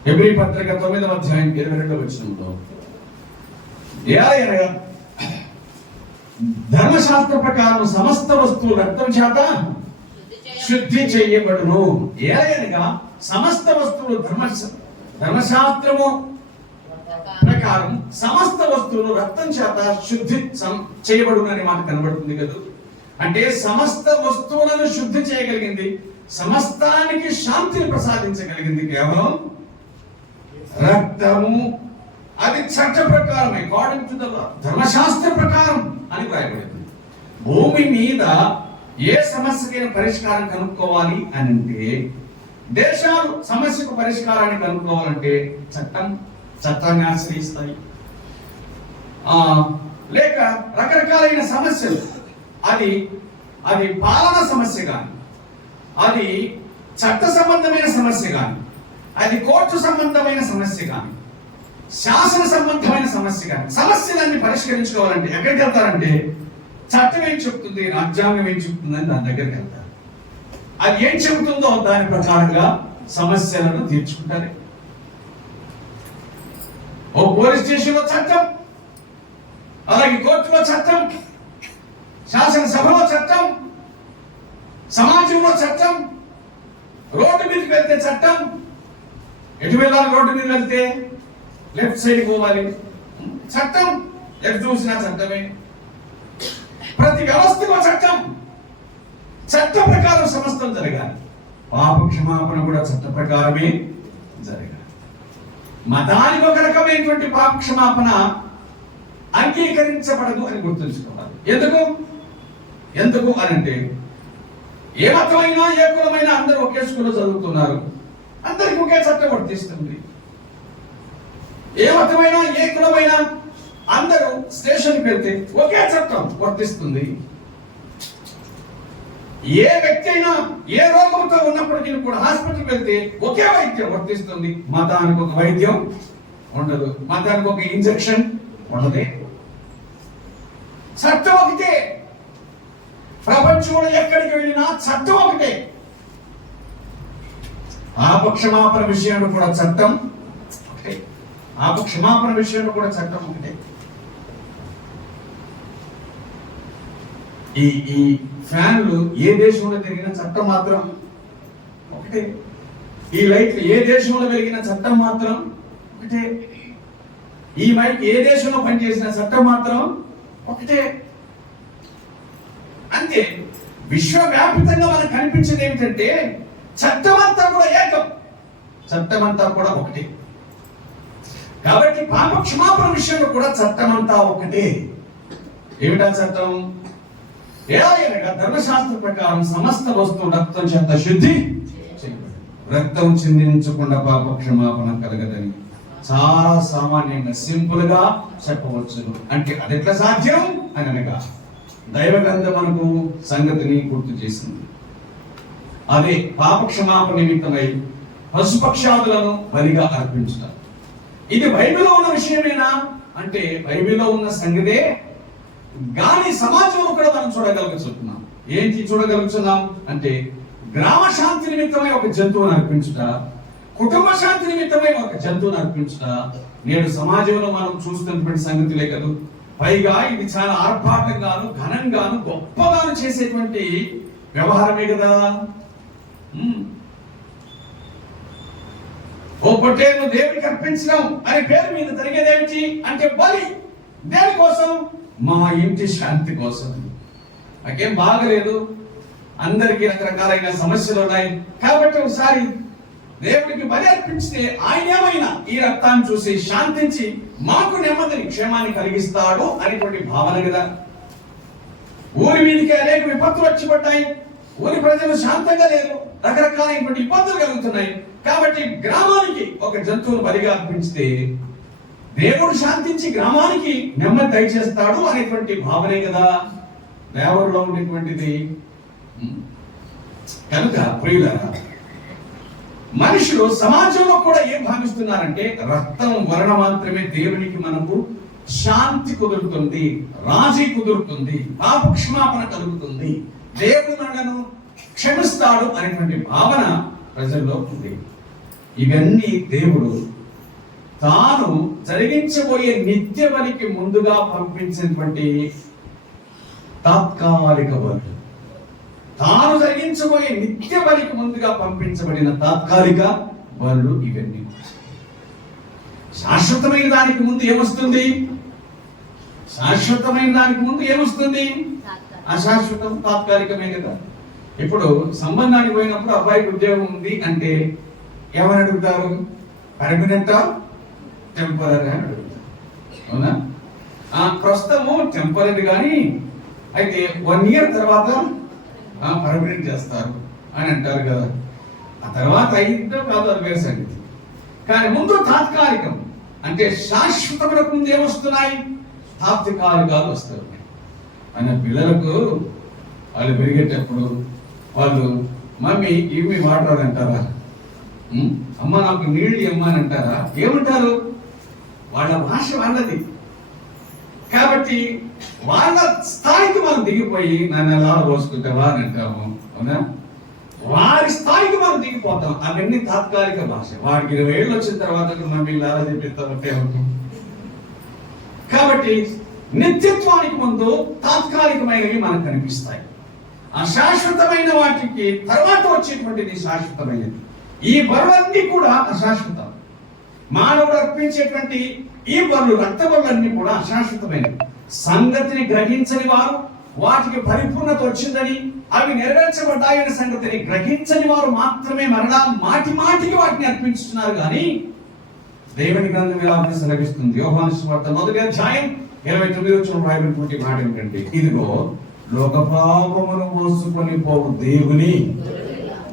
హెబ్రీ పత్రిక 9వ అధ్యాయం 22వ వచనంలో, ధర్మశాస్త్ర ప్రకారం సమస్త వస్తువులు రక్తం చేత శుద్ధి చేయబడును. ఏలయనగా సమస్త వస్తువులు ధర్మశాస్త్రము ప్రకారం సమస్త వస్తువులు రక్తం చేత శుద్ధి చేయబడును అనే మాట కనబడుతుంది కదా. అంటే సమస్త వస్తువులను శుద్ధి చేయగలిగింది, సమస్తానికి శాంతిని ప్రసాదించగలిగింది కేవలం రక్తము. అది చట్ట ప్రకారం, అకార్డింగ్ టు ద ధర్మశాస్త్ర ప్రకారం అని రాయబడింది. భూమి మీద ఏ సమస్యకైనా పరిష్కారం కనుక్కోవాలి అని అంటే, దేశాలు సమస్యకు పరిష్కారాన్ని కనుక్కోవాలంటే చట్టాన్ని ఆశ్రయిస్తాయి. లేక రకరకాలైన సమస్యలు, అది పాలన సమస్య కానీ, అది చట్ట సంబంధమైన సమస్య కానీ, అది కోర్టు సంబంధమైన సమస్య కానీ, శాసన సంబంధమైన సమస్య కానీ సమస్యలన్నీ పరిష్కరించుకోవాలంటే ఎక్కడికి వెళ్తారంటే చట్టం ఏం చెప్తుంది, రాజ్యాంగం ఏం చెప్తుంది అని దాని దగ్గరికి వెళ్తారు. అది ఏం చెబుతుందో దాని ప్రకారంగా సమస్యలను తీర్చుకుంటారు. ఓ పోలీస్ స్టేషన్లో చట్టం, అలాగే కోర్టులో చట్టం, శాసనసభలో చట్టం, సమాజంలో చట్టం, రోడ్డు మీదకి వెళ్తే చట్టం. ఎటు వెళ్ళాలి? రోడ్డు మీద వెళ్తే లెఫ్ట్ సైడ్ పోవాలి, చట్టం. ఎటు చూసినా చట్టమే. ప్రతి వ్యవస్థలో చట్టం, చట్ట ప్రకారం సమస్తం జరగాలి. పాప క్షమాపణ కూడా చట్ట ప్రకారమే జరగాలి. మతానికి ఒక రకమైనటువంటి పాప క్షమాపణ అంగీకరించబడదు అని గుర్తుంచుకోవాలి. ఎందుకు అనంటే ఏ మతమైనా ఏ కులమైనా అందరూ ఒకే స్కూల్లో చదువుతున్నారు, అందరికి ఒకే చట్టం వర్తిస్తుంది. ఏ మతమైనా ఏ కులమైనా అందరూ స్టేషన్కి వెళ్తే ఒకే చట్టం వర్తిస్తుంది. ఏ వ్యక్తి అయినా ఏ రోగంతో ఉన్నప్పటికీ కూడా హాస్పిటల్కి వెళ్తే ఒకే వైద్యం వర్తిస్తుంది. మతానికి ఒక వైద్యం ఉండదు, మతానికి ఒక ఇంజెక్షన్ ఉండదే. చట్టం ఒకటే. ప్రపంచంలో ఎక్కడికి వెళ్ళినా చట్టం ఒకటే. పాపక్షమాపణ విషయంలో కూడా చట్టం ఒకటే. పాపక్షమాపణ విషయంలో కూడా చట్టం ఒకటే. ఈ ఫ్యాన్లు ఏ దేశంలో జరిగిన చట్టం మాత్రం ఒకటే. ఈ లైట్లు ఏ దేశంలో వెలిగిన చట్టం మాత్రం ఒకటే. ఈ మైక్ ఏ దేశంలో పనిచేసిన చట్టం మాత్రం ఒకటే. అంతే. విశ్వవ్యాపితంగా మనకు కనిపించేది ఏమిటంటే చట్టమంతా కూడా ఏకం, చట్టమంతా కూడా ఒకటే. కాబట్టి పాప క్షమాపణ విషయంలో కూడా చట్టమంతా ఒకటే. ఏమిటా చట్టం? ఎలాగనగా ధర్మశాస్త్ర ప్రకారం సమస్త వస్తువు రక్తం చేత శుద్ధి చేయబడింది. రక్తం చిందించకుండా పాప క్షమాపణ కలగదని చాలా సామాన్యంగా సింపుల్ గా చెప్పవచ్చు. అంటే అది ఎట్లా సాధ్యం అని అనగా దైవ గ్రంథం మనకు సంగతిని గుర్తు చేసింది. అదే పాప క్షమాపణ నిమిత్తమై పశుపక్షాదులను బలిగా అర్పించడం. ఇది బైబిల్లో ఉన్న విషయమేనా అంటే బైబిల్లో ఉన్న సంగతే, కానీ సమాజంలో కూడా మనం చూడగలుగుతున్నాం. ఏంటి చూడగలుగుతున్నాం అంటే గ్రామ శాంతి నిమిత్తమై ఒక జంతువును అర్పించుట, కుటుంబ శాంతి నిమిత్తమై ఒక జంతువును అర్పించుట నేడు సమాజంలో మనం చూస్తున్నటువంటి సంగతులే కదా. పైగా ఇది చాలా ఆర్భాటంగాను ఘనంగాను గొప్పగాను చేసేటువంటి వ్యవహారమే కదా. ఓ పొట్టేలును దేవుడికి అర్పించడం అనే పేరు మీద జరిగేదేమిటి అంటే బలి. దేనికోసం? మా ఇంటి శాంతి కోసం. నాకేం బాగలేదు, అందరికీ రకరకాలైన సమస్యలు ఉన్నాయి, కాబట్టి ఒకసారి దేవుడికి బలి అర్పించితే ఆయన ఏమైనా ఈ రక్తాన్ని చూసి శాంతించి మాకు నెమ్మదిని క్షేమాన్ని కలిగిస్తాడు అనేటువంటి భావన కదా. ఊరి మీదకి అనేక విపత్తులు వచ్చి పడ్డాయి, ఊరి ప్రజలు శాంతంగా లేరు, రకరకాలైనటువంటి ఇబ్బందులు కలుగుతున్నాయి. కాబట్టి గ్రామానికి ఒక జంతువును బలిగా అర్పించితే దేవుడు శాంతించి గ్రామానికి నెమ్మది దయచేస్తాడు అనేటువంటి భావనే కదా దేవరులో ఉండేటువంటిది. కనుక ప్రియులారా, మనుషులు సమాజంలో కూడా ఏం భావిస్తున్నారంటే రక్తం వలన మాత్రమే దేవునికి మనకు శాంతి కుదురుతుంది, రాజీ కుదురుతుంది, పాప క్షమాపణ కలుగుతుంది, దేవుడు మనను క్షమిస్తాడు అనేటువంటి భావన ప్రజల్లో ఉంది. ఇవన్నీ దేవుడు తాను జరిగించబోయే నిత్య బలికి ముందుగా పంపించినటువంటి తాత్కాలిక బలు, తాను జరిగించబోయే నిత్య బలికి ముందుగా పంపించబడిన తాత్కాలిక బలు ఇవన్నీ. శాశ్వతమైన దానికి ముందు ఏమొస్తుంది? శాశ్వతమైన దానికి ముందు ఏమొస్తుంది? అశాశ్వతం, తాత్కాలికమే కదా. ఇప్పుడు సంబంధానికి పోయినప్పుడు అబ్బాయికి ఉద్యోగం ఉంది అంటే ఏమని అడుగుతారు? పర్మనెంటా టెంపరీ అని అడుగుతారు, అవునా? ప్రస్తుతము టెంపరీ కానీ అయితే 1 year తర్వాత పర్మనెంట్ చేస్తారు అని అంటారు కదా. ఆ తర్వాత అయిందో కాదు అది వేరే సంగతి. కానీ ముందు తాత్కాలికం అంటే శాశ్వతములకు ముందు ఏమొస్తున్నాయి? తాత్కాలికాలు వస్తాయి. మన పిల్లలకు వాళ్ళు పెరిగేటప్పుడు వాళ్ళు మమ్మీ ఇవి వాటర్ అంటారా, అమ్మ నాకు నీళ్ళు ఇమ్మని అంటారా, ఏమంటారు? వాళ్ళ భాష వాళ్ళది. కాబట్టి వాళ్ళ స్థాయికి మనం దిగిపోయి నన్ను ఎలా రోజుకుంటావా అని అంటాము, అవునా? వారి స్థాయికి మనం దిగిపోతాం. అవన్నీ తాత్కాలిక భాష. వాడికి 20 ఏళ్ళు వచ్చిన తర్వాత మమ్మీ లాలా చెప్పిస్తామంటే అవుతుంది. కాబట్టి నిత్యత్వానికి ముందు తాత్కాలికమైనవి మనకు కనిపిస్తాయి. అశాశ్వతమైన వాటికి తర్వాత వచ్చేటువంటిది శాశ్వతమైనది. ఈ బరులన్నీ కూడా అశాశ్వతం. మానవుడు అర్పించేటువంటి ఈ బరులు, రక్త బరులన్నీ కూడా అశాశ్వతమైనవి. సంగతిని గ్రహించని వారు, వాటికి పరిపూర్ణత వచ్చిందని, అవి నెరవేర్చబడ్డాయనే సంగతిని గ్రహించని వారు మాత్రమే మరలా మాటి మాటికి వాటిని అర్పించుతున్నారు. కానీ దేవుని గ్రంథం ఎలా సెలవిస్తుంది? యోహాను సువార్త 1వ అధ్యాయం 29వ వచనం రాయబడినటువంటి మాట ఏమిటంటే, ఇదిగో లోక పాపమును మోసుకొని పోవు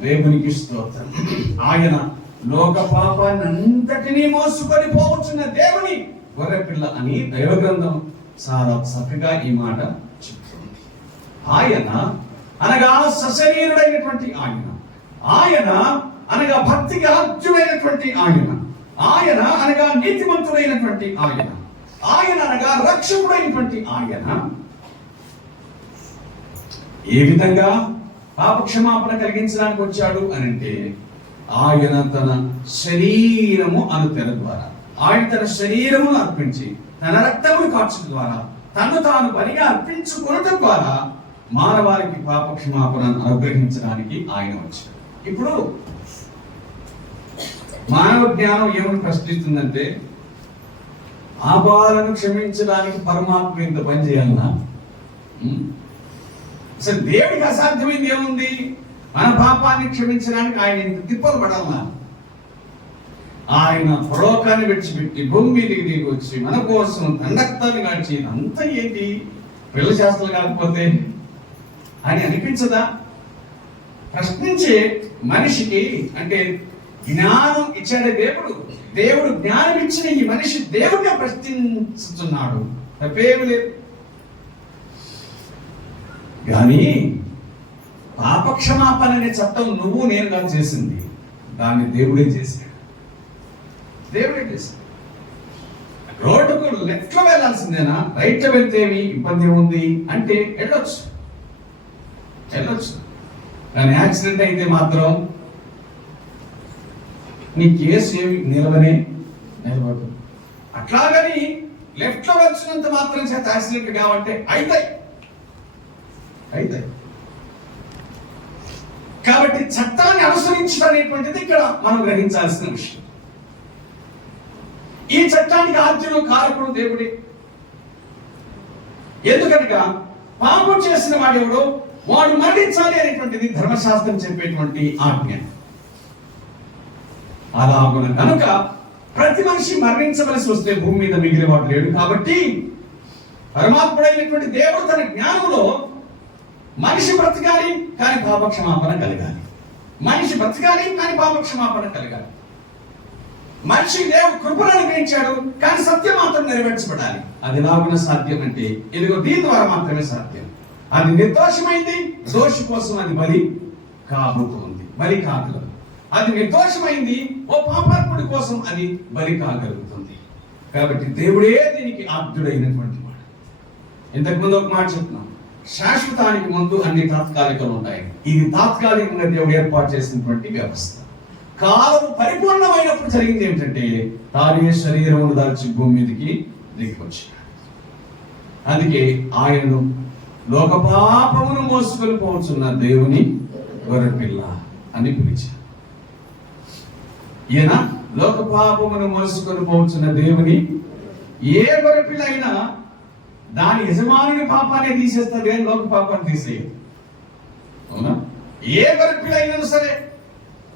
దేవునికి స్తోత్రం. ఆయన లోక పాపాన్ని అంతటినీ మోసుకొని పోవచ్చున్న దేవుని గొర్రెపిల్ల అని దైవ గ్రంథం చాలా చక్కగా ఈ మాట చెప్తుంది. ఆయన అనగా సశరీరుడైనటువంటి ఆయన అనగా భక్తికి ఆద్యుడైనటువంటి ఆయన అనగా నీతిమంతుడైనటువంటి ఆయన అనగా రక్షకుడైనటువంటి ఆయన ఏ విధంగా పాప క్షమాపణ కలిగించడానికి వచ్చాడు అని అంటే, ఆయన తన శరీరము అను తెర ద్వారా, ఆయన తన శరీరమును అర్పించి తన రక్తమును కార్చడం ద్వారా తను తాను బలిగా అర్పించుకోవడం ద్వారా మానవాళికి పాప క్షమాపణను అనుగ్రహించడానికి ఆయన వచ్చాడు. ఇప్పుడు మానవ జ్ఞానం ఏమని ప్రశ్నిస్తుందంటే, పాపాలను క్షమించడానికి పరమాత్మ ఇంత పని చేయాలన్నా? అసలు దేవుడికి అసాధ్యమైంది ఏముంది? మన పాపాన్ని క్షమించడానికి ఆయన ఇంత తిప్పలు పడాలన్నా? ఆయన పరలోకాన్ని విడిచిపెట్టి భూమి మీదకి దిగి వచ్చి మన కోసం దండక్తాన్ని కాల్చి అంతా ఏంటి పిల్ల శాస్త్రాలు కాకపోతే అని అనిపించదా? ప్రశ్నించే మనిషికి అంటే జ్ఞానం ఇచ్చాడే దేవుడు జ్ఞానం ఇచ్చిన ఈ మనిషి దేవుడిని ప్రశ్నించుతున్నాడు, తప్పేమి లేదు. కానీ పాపక్షమాపణ అనే చట్టం నువ్వు నేనుగా చేసింది, దాన్ని దేవుడే చేశాడు. రోడ్డుకు లెఫ్ట్ లో వెళ్ళాల్సిందేనా? రైట్ లో వెళ్తే ఇబ్బంది ఏముంది అంటే వెళ్ళొచ్చు. కానీ యాక్సిడెంట్ అయితే మాత్రం నీ కేసు ఏమి నిలబడదు. అట్లాగని లెఫ్ట్ లో వచ్చినంత మాత్రం చేత యాక్సిడెంట్ కావంటే అవుతాయి. కాబట్టి చట్టాన్ని అనుసరించడం అనేటువంటిది ఇక్కడ మనం గ్రహించాల్సిన విషయం. ఈ చట్టానికి ఆద్యుడు కారకుడు దేవుడే. ఎందుకనగా పాపం చేసిన వాడెవడో వాడు మరణించాలి అనేటువంటిది ధర్మశాస్త్రం చెప్పేటువంటి ఆజ్ఞ. అలాగున కనుక ప్రతి మనిషి మరణించవలసి వస్తే భూమి మీద మిగిలినవాడు లేడు. కాబట్టి పరమాత్ముడైనటువంటి దేవుడు తన జ్ఞానంలో మనిషి బ్రతకాలి కానీ పాపక్షమాపణ కలగాలి. మనిషి దేవుడు కృపను అనుగ్రహించాడు కానీ సత్యం మాత్రం నెరవేర్చబడాలి. అది ఎలాగున సాధ్యం అంటే ఇదిగో దీని ద్వారా మాత్రమే సాధ్యం. అది నిర్దోషమైంది, దోషి కోసం అది బలి కాబోతుంది, బలి కాగలదు. అది నిర్దోషమైంది, ఓ పాపాత్ముడి కోసం అది బలి కాగలుగుతుంది. కాబట్టి దేవుడే దీనికి ఆప్తుడైనటువంటి వాడు. ఇంతకుముందు ఒక మాట చెప్తున్నాం, శాశ్వతానికి ముందు అన్ని తాత్కాలికలు ఉంటాయి. ఇది తాత్కాలికంగా దేవుడు ఏర్పాటు చేసినటువంటి వ్యవస్థ. కాలం పరిపూర్ణమైనప్పుడు జరిగింది ఏమిటంటే తానే శరీరమును దాల్చి భూమి మీదకి దిగివచ్చాడు. అందుకే ఆయనను లోక పాపమును మోసుకొని పోవచ్చున్న దేవుని గొర్రెపిల్ల అని పిలిచారు. ఈయన లోక పాపమును మోసుకొని పోవచ్చున్న దేవుని ఏ గొర్రెపిల్ల అయినా దాని యజమానుని పాపాన్ని తీసేస్తుంది కానీ లోక పాపాన్ని తీసేయదు. అవునా? ఏ గొర్రెపిల్ల అయినా సరే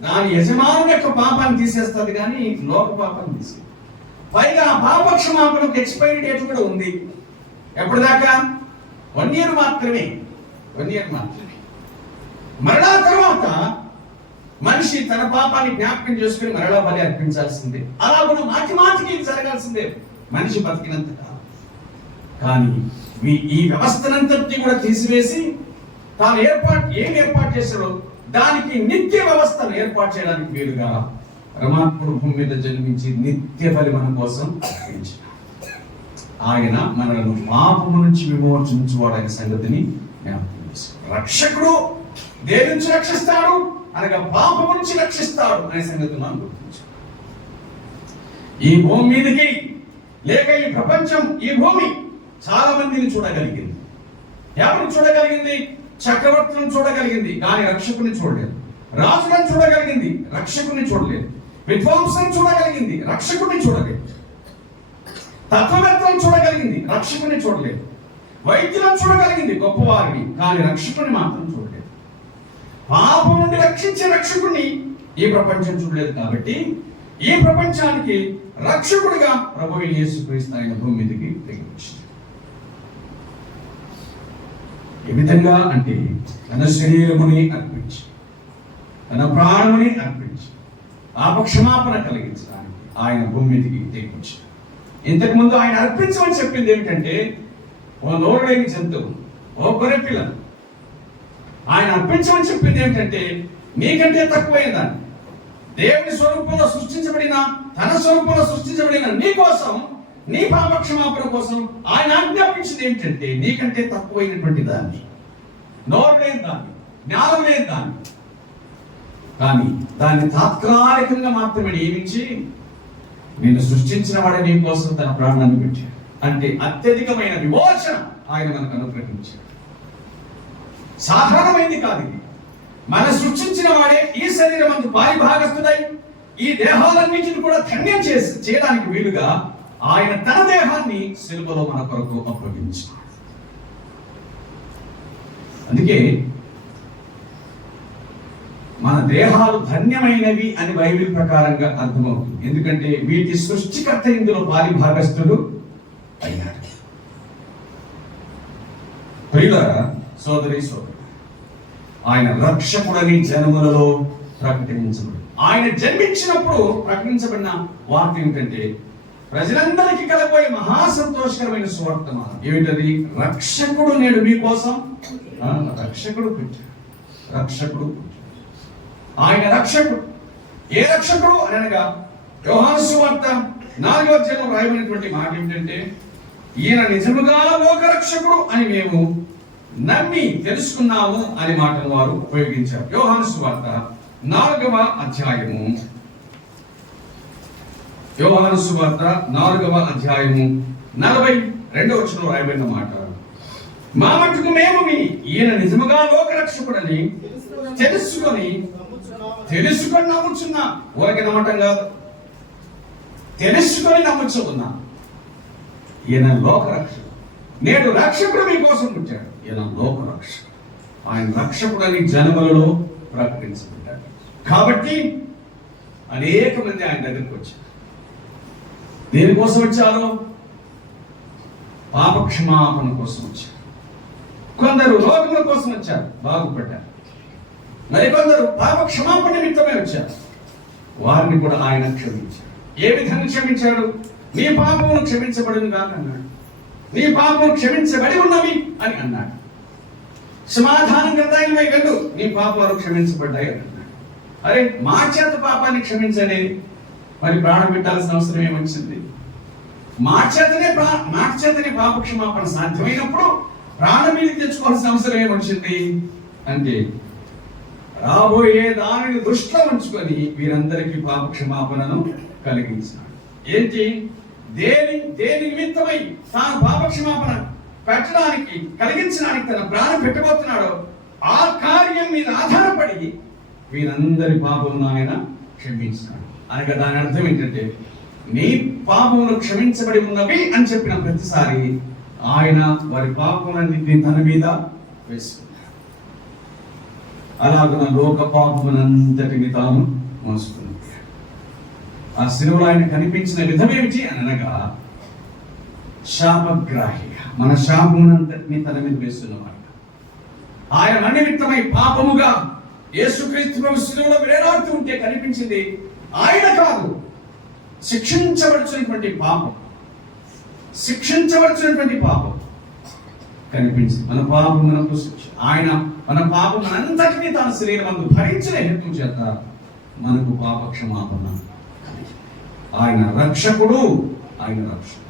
దాని యజమానుని యొక్క పాపాన్ని తీసేస్తుంది కానీ లోక పాపాన్ని తీసేది. పైగా పాపక్షమాపణకు ఎక్స్పైరీ డేట్ కూడా ఉంది. ఎప్పటిదాకా? 1 year మాత్రమే. మరలా తర్వాత మనిషి తన పాపాన్ని జ్ఞాపకం చేసుకుని మరలా బలి అర్పించాల్సిందే. అలా కూడా మాటికి జరగాల్సిందే మనిషి బతికినంత కాలం. కానీ ఈ వ్యవస్థనంతటి కూడా తీసివేసి తాను ఏం ఏర్పాటు చేశాడో దానికి నిత్య వ్యవస్థను ఏర్పాటు చేయడానికి వీలుగా పరమాత్ముడు భూమి మీద జన్మించి నిత్య బలి మన కోసం అర్పించాడు. ఆయన మనలను పాపము నుంచి విమోచించువాడనే సంగతిని జ్ఞాపకం చేశాడు. రక్షకుడు దేని నుంచి రక్షిస్తాడు అనగా పాపము నుంచి రక్షిస్తాడు అనే సంగతిని మనం గుర్తించాం. ఈ భూమి మీదకి లేక ఈ ప్రపంచం, ఈ భూమి చాలా మందిని చూడగలిగింది. ఎవరిని చూడగలిగింది? చక్రవర్తులను చూడగలిగింది, కానీ రక్షకుని చూడలేదు. రాజులను చూడగలిగింది, రక్షకుని చూడలేదు. విద్వాంసులను చూడగలిగింది, రక్షకుని చూడలేదు. తత్వవేత్తలను చూడగలిగింది, రక్షకుని చూడలేదు. వైద్యులను చూడగలిగింది, గొప్పవారిని, కానీ రక్షకుని మాత్రం చూడలేదు. పాపం నుండి రక్షించే రక్షకుని ఈ ప్రపంచం చూడలేదు. కాబట్టి ఈ ప్రపంచానికి రక్షకుడిగా ప్రభువైన యేసుక్రీస్తు ఆయన భూమి మీదకి దిగివచ్చాడు. ఏ విధంగా అంటే తన శరీరముని అర్పించి, తన ప్రాణముని అర్పించి పాపక్షమాపణ కలిగించడానికి ఆయన భూమి మీదకి దిగివచ్చాడు. ఇంతకుముందు ఆయన అర్పించమని చెప్పింది ఏమిటంటే, ఓ నోరులేని జంతువు, ఓ గొర్రెపిల్లను. ఆయన అర్పించమని చెప్పింది ఏమిటంటే, నీకంటే తక్కువైన దాన్ని, దేవుని స్వరూపంలో సృష్టించబడిన, తన స్వరూపంలో సృష్టించబడిన నీ కోసం, నీ పాపక్షమాపణ కోసం ఆయన ఆజ్ఞాపించింది ఏమిటంటే, నీకంటే తక్కువైనటువంటి దాన్ని, నోరు లేని దాన్ని, జ్ఞానం లేని దాన్ని, కానీ దాన్ని తాత్కాలికంగా మాత్రమే నియమించి నిన్ను సృష్టించిన వాడే నీ కోసం తన ప్రాణాన్ని పెట్టాడు. అంటే అత్యధికమైన విమోచన ఆయన మనకు అనుగ్రహించాడు. సాధారణమైంది కాదు ఇది. మన సృష్టించిన వాడే ఈ శరీరం అందు పారిభాగస్తుడై ఈ దేహాలన్నింటిని కూడా ధన్యం చేయడానికి వీలుగా ఆయన తన దేహాన్ని శిలువలో మన కొరకు అప్పగించాడు. అందుకే మన దేహాలు ధన్యమైనవి అని బైబిల్ ప్రకారంగా అర్థమవుతుంది. ఎందుకంటే వీటి సృష్టికర్త ఇందులో పారిభాగస్తుడు అయ్యాడు. ప్రియులారా, సోదరి సోదరు, ఆయన రక్షకుడని జనములలో ప్రకటించబడి, ఆయన జన్మించినప్పుడు ప్రకటించబడిన వార్త ఏమిటంటే, ప్రజలందరికీ కలబోయే మహా సంతోషకరమైన సువార్తమానం ఏమిటది? రక్షకుడు నేడు మీకోసం, రక్షకుడు పుట్టాడు. రక్షకుడు పుట్టాడు. ఆయన రక్షకుడు. ఏ రక్షకుడు అని అనగా, యోహాను సువార్త 4వ అధ్యాయంలో రాయబడినటువంటి మాట ఏమిటంటే, ఈయన నిజముగా లోక రక్షకుడు అని మేము నమ్మి తెలుసుకున్నాము అనే మాటను వారు ఉపయోగించారు. యోహాను సువార్త 4వ అధ్యాయము, యోహాను సువార్త 4వ అధ్యాయము 42వ వచనంలో రాయబడిన మాట, మా మట్టుకు మేము విని ఈయన నిజముగా లోక రక్షకుడని తెలుసుకొని నమ్ముచున్నా. ఊరకి నమ్మటం కాదు, తెలుసుకొని నమ్ముచున్నా. ఈయన లోక రక్షకుడు. నేడు రక్షకుడు మీకోసం పుట్టాడు. ఈయన లోక రక్షకుడు. ఆయన రక్షకుడని జనములలో ప్రకటించబడ్డాడు. కాబట్టి అనేక మంది ఆయన దగ్గరికి వచ్చారు. దేనికోసం వచ్చారు? పాపక్షమాపణ కోసం వచ్చారు. కొందరు రోగుల కోసం వచ్చారు, బాగుపడ్డారు. మరికొందరు పాప క్షమాపణ నిమిత్తమే వచ్చారు. వారిని కూడా ఆయన క్షమించాడు. ఏ విధంగా క్షమించాడు? నీ పాపమును క్షమించబడిన కాక అన్నాడు. నీ పాపమును క్షమించబడి ఉన్నవి అని అన్నాడు. సమాధానం గ్రంథాయమై వెళ్ళు, నీ పాపాలు క్షమించబడ్డాయి అని అన్నాడు. అరే, మా చేత పాపాన్ని క్షమించండి, మరి ప్రాణం పెట్టాల్సిన అవసరం ఏమొచ్చింది? మా చేతనే పాప క్షమాపణ సాధ్యమైనప్పుడు ప్రాణం మీద తెచ్చుకోవాల్సిన అవసరం ఏమొచ్చింది అంటే, రాబోయే దానిని దృష్టిలో ఉంచుకొని వీరందరికీ పాప క్షమాపణను కలిగించాడు. ఏంటి? దేని నిమిత్తమై తాను పాప క్షమాపణ పెట్టడానికి, కలిగించడానికి తన ప్రాణం పెట్టబోతున్నాడో ఆ కార్యం మీద ఆధారపడి వీరందరి పాపమును ఆయన క్షమించాడు. అనగా దాని అర్థం ఏంటంటే, నీ పాపములు క్షమించబడి ఉన్నవి అని చెప్పిన ప్రతిసారి ఆయన వారి పాపములన్నింటినీ తన మీద వేసుకున్నాడు. అలాగ లోక పాపమునంతటిని తాను మోసుకున్నాడు. ఆ శిలువలో ఆయన కనిపించిన విధమేమిటి అని అనగా, శాపగ్రాహిగా మన శాపమునంతటిని తన మీద వేస్తున్నవాడు. ఆయన మన నిమిత్తమై పాపముగా యేసుక్రీస్తు ప్రభు శిలువలో వేలాడుతూ ఉంటే కనిపించింది ఆయన కాదు, శిక్షించవలసినటువంటి పాపం కనిపించింది. మన పాపమునకు శిక్ష. ఆయన మన పాపమునంతటినీ తన శరీరమందు భరించిన హేతు చేత మనకు పాప క్షమాపణ. ఆయన రక్షకుడు, ఆయన రక్షకుడు.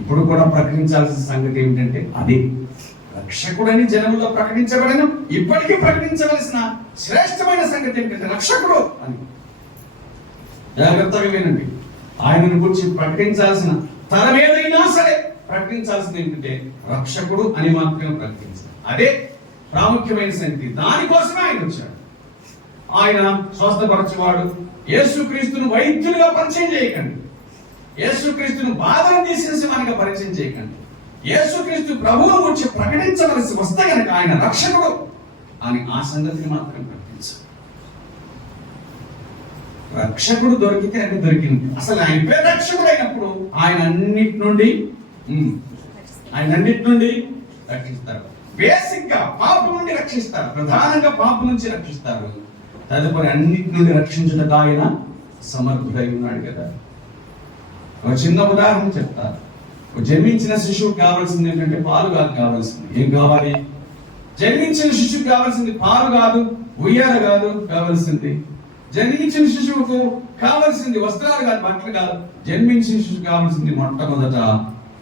ఇప్పుడు కూడా ప్రకటించాల్సిన సంగతి ఏమిటంటే అదే, రక్షకుడని జనములో ప్రకటించబడను. ఇప్పటికీ ప్రకటించవలసిన శ్రేష్టమైన సంగతి ఏమిటంటే రక్షకుడు అని. జాగ్రత్తగా వినండి. ఆయనను గురించి ప్రకటించాల్సిన తరం ఏదైనా సరే ప్రకటించాల్సింది ఏంటంటే రక్షకుడు అని మాత్రమే ప్రకటించాలి. అదే ప్రాముఖ్యమైన సంగతి. దానికోసమే ఆయన వచ్చాడు. ఆయన స్వస్థపరచువాడు. యేసుక్రీస్తును వైద్యులుగా పరిచయం చేయకండి. యేసుక్రీస్తును బాధను తీసేసి మనకు పరిచయం చేయకండి. యేసుక్రీస్తు ప్రభువును గురించి ప్రకటించవలసి వస్తే కనుక ఆయన రక్షకుడు అని ఆ సంగతిని మాత్రం ప్రకటించాలి. రక్షకుడు దొరికితే అది దొరికింది. అసలు ఆయన పేరు రక్షకుడు అయినప్పుడు ఆయన అన్నిటి నుండి రక్షిస్తారు. బేసిక్ గా పాపం నుండి రక్షిస్తారు. ప్రధానంగా పాపం నుంచి రక్షిస్తారు. తదుపరి అన్నిటి నుండి రక్షించుటకు ఆయన సమర్థుడై ఉన్నాడు కదా. ఒక చిన్న ఉదాహరణ చెప్తారు. జన్మించిన శిశువుకి కావాల్సింది ఏంటంటే పాలు కాదు కావాల్సింది. ఏం కావాలి? జన్మించిన శిశువుకి కావాల్సింది పాలు కాదు, ఉయ్యాల కాదు కావాల్సింది. జన్మించిన శిశువుకు కావాల్సింది వస్త్రాలు కాదు, బట్టలు కాదు. జన్మించిన శిశువుకు కావాల్సింది మొట్టమొదట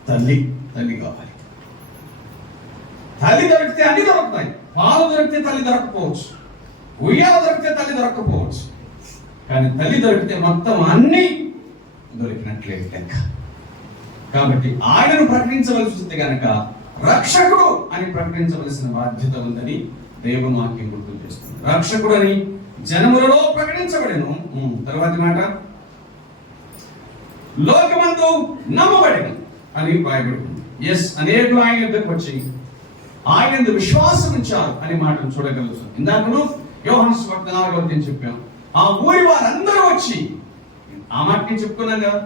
తల్లి కావాలి. తల్లి దొరికితే అన్ని దొరుకుతాయి. పాలు దొరికితే తల్లి దొరకపోవచ్చు, ఉయ్యాల దొరికితే తల్లి దొరకపోవచ్చు. కానీ తల్లి దొరికితే మొత్తం అన్ని దొరికినట్లే లెక్క. కాబట్టి ఆయనను ప్రకటించవలసి వస్తే కనుక రక్షకుడు అని ప్రకటించవలసిన బాధ్యత ఉందని దేవుని వాక్యం గుర్తు చేస్తుంది. రక్షకుడు అని జనములలో ప్రకటించబడెను. తర్వాతి మాట, లోకమందు నమ్మబడెను అని రాయబడింది. ఎస్, అనేకులు ఆయన యుద్ధకు వచ్చి ఆయన యందు విశ్వాసం ఉంచారు అని మాటను చూడగలుగుతాం. ఇందాకను యోహాను సువార్త 4వ అధ్యాయం చెప్పాం. ఆ ఊరి వారందరూ వచ్చి ఆ మాటని చెప్పుకున్నాం కదా,